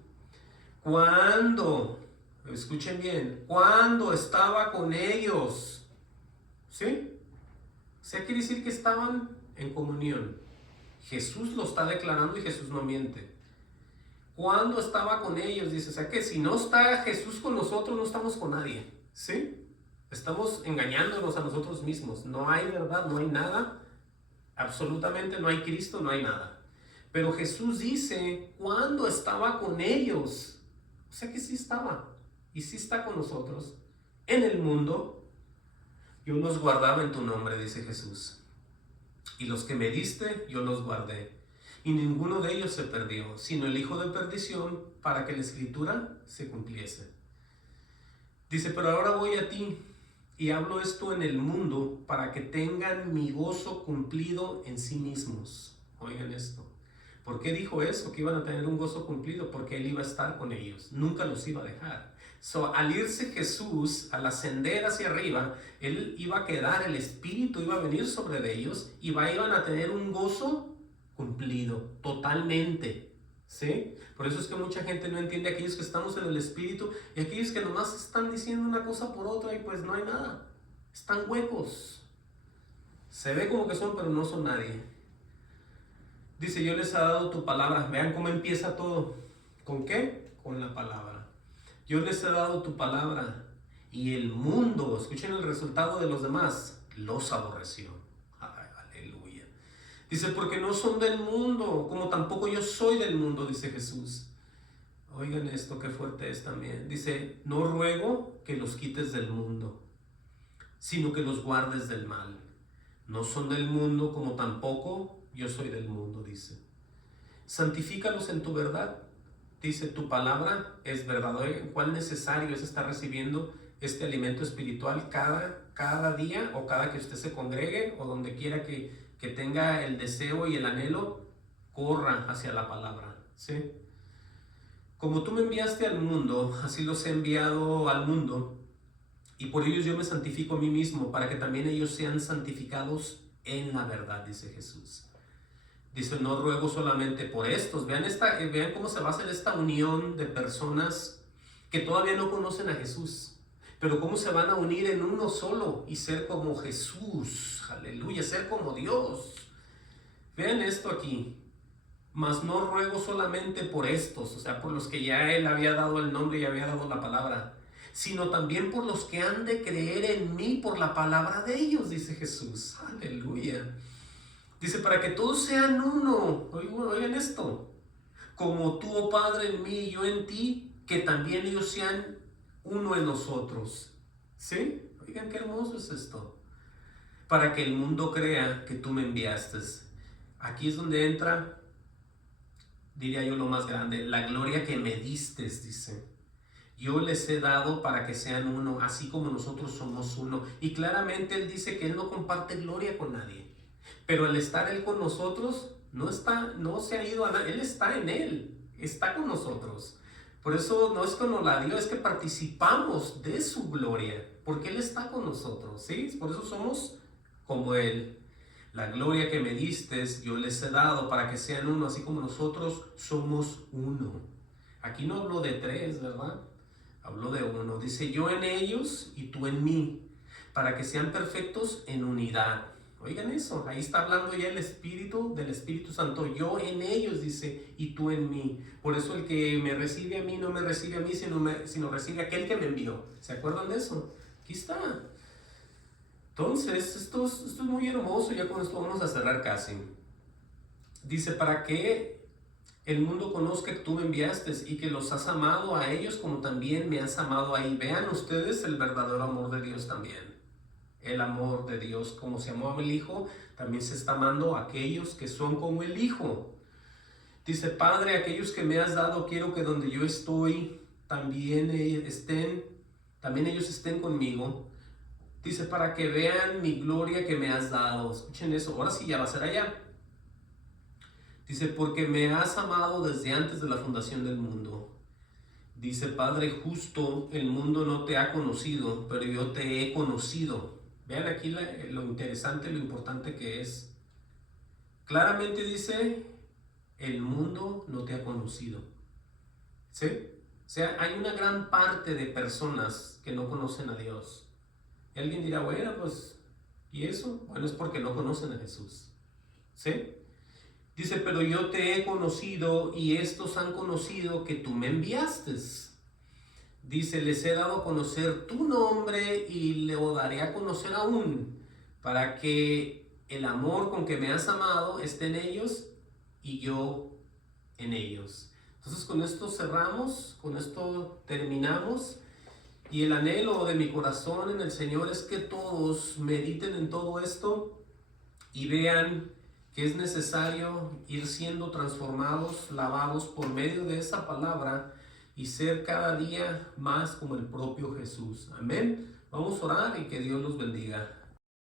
Cuando, escuchen bien, cuando estaba con ellos, ¿sí? O sea, quiere decir que estaban en comunión. Jesús lo está declarando y Jesús no miente. Cuando estaba con ellos, dice, o sea que si no está Jesús con nosotros, no estamos con nadie, ¿sí? Estamos engañándonos a nosotros mismos. No hay verdad, no hay nada. Absolutamente no hay Cristo, no hay nada. Pero Jesús dice, cuando estaba con ellos, o sea que sí estaba, y sí está con nosotros, en el mundo. Yo los guardaba en tu nombre, dice Jesús. Y los que me diste, yo los guardé. Y ninguno de ellos se perdió, sino el hijo de perdición, para que la escritura se cumpliese. Dice, pero ahora voy a ti, y hablo esto en el mundo, para que tengan mi gozo cumplido en sí mismos. Oigan esto. ¿Por qué dijo eso? Que iban a tener un gozo cumplido, porque Él iba a estar con ellos. Nunca los iba a dejar. Al irse Jesús, al ascender hacia arriba, Él iba a quedar, el Espíritu iba a venir sobre ellos, y iban a tener un gozo cumplido, totalmente, ¿sí? Por eso es que mucha gente no entiende, aquellos que estamos en el Espíritu, y aquellos que nomás están diciendo una cosa por otra, y pues no hay nada, están huecos, se ve como que son, pero no son nadie. Dice, yo les he dado tu palabra. Vean cómo empieza todo. ¿Con qué? Con la palabra. Yo les he dado tu palabra, y el mundo, escuchen el resultado de los demás, los aborreció. Ay, aleluya. Dice, porque no son del mundo, como tampoco yo soy del mundo, dice Jesús. Oigan esto, qué fuerte es también. Dice, no ruego que los quites del mundo, sino que los guardes del mal. No son del mundo, como tampoco yo soy del mundo, dice. Santifícalos en tu verdad. Dice, tu palabra es verdad. Oigan, cuán necesario es estar recibiendo este alimento espiritual cada día, o cada que usted se congregue, o donde quiera que tenga el deseo y el anhelo, corra hacia la palabra, ¿sí? Como tú me enviaste al mundo, así los he enviado al mundo, y por ellos yo me santifico a mí mismo, para que también ellos sean santificados en la verdad, dice Jesús. Dice, no ruego solamente por estos. Vean cómo se va a hacer esta unión de personas que todavía no conocen a Jesús, pero cómo se van a unir en uno solo y ser como Jesús. Aleluya, ser como Dios. Vean esto aquí. Mas no ruego solamente por estos, o sea, por los que ya Él había dado el nombre y había dado la palabra, sino también por los que han de creer en mí por la palabra de ellos, dice Jesús. Aleluya. Dice, para que todos sean uno. Oigan esto. Como tú, oh Padre, en mí y yo en ti, que también ellos sean uno en nosotros. ¿Sí? Oigan, qué hermoso es esto. Para que el mundo crea que tú me enviaste. Aquí es donde entra, diría yo, lo más grande. La gloria que me diste, dice. Yo les he dado para que sean uno, así como nosotros somos uno. Y claramente Él dice que Él no comparte gloria con nadie. Pero al estar Él con nosotros, no se ha ido a nada. Él está en Él, está con nosotros. Por eso no es que nos la dio, es que participamos de su gloria, porque Él está con nosotros, ¿sí? Por eso somos como Él. La gloria que me diste, yo les he dado para que sean uno, así como nosotros somos uno. Aquí no habló de tres, ¿verdad? Habló de uno. Dice, yo en ellos y tú en mí, para que sean perfectos en unidad. Oigan eso, ahí está hablando ya el Espíritu del Espíritu Santo. Yo en ellos, dice, y tú en mí. Por eso el que me recibe a mí no me recibe a mí, sino recibe a aquel que me envió. ¿Se acuerdan de eso? Aquí está. Entonces, esto es muy hermoso. Ya con esto vamos a cerrar casi. Dice, para que el mundo conozca que tú me enviaste y que los has amado a ellos como también me has amado a mí. Vean ustedes el verdadero amor de Dios también. El amor de Dios, como se amó al Hijo, también se está amando a aquellos que son como el Hijo. Dice, Padre, aquellos que me has dado, quiero que donde yo estoy, también ellos estén conmigo. Dice, para que vean mi gloria que me has dado. Escuchen eso, ahora sí ya va a ser allá. Dice, porque me has amado desde antes de la fundación del mundo. Dice, Padre justo, el mundo no te ha conocido, pero yo te he conocido. Vean aquí lo interesante, lo importante que es. Claramente dice, el mundo no te ha conocido. ¿Sí? O sea, hay una gran parte de personas que no conocen a Dios. Y alguien dirá, bueno, pues, ¿y eso? Bueno, es porque no conocen a Jesús. ¿Sí? Dice, pero yo te he conocido y estos han conocido que tú me enviaste. Dice, les he dado a conocer tu nombre y le daré a conocer aún, para que el amor con que me has amado esté en ellos y yo en ellos. Entonces con esto cerramos, con esto terminamos. Y el anhelo de mi corazón en el Señor es que todos mediten en todo esto y vean que es necesario ir siendo transformados, lavados por medio de esa palabra y ser cada día más como el propio Jesús. Amén. Vamos a orar y que Dios los bendiga.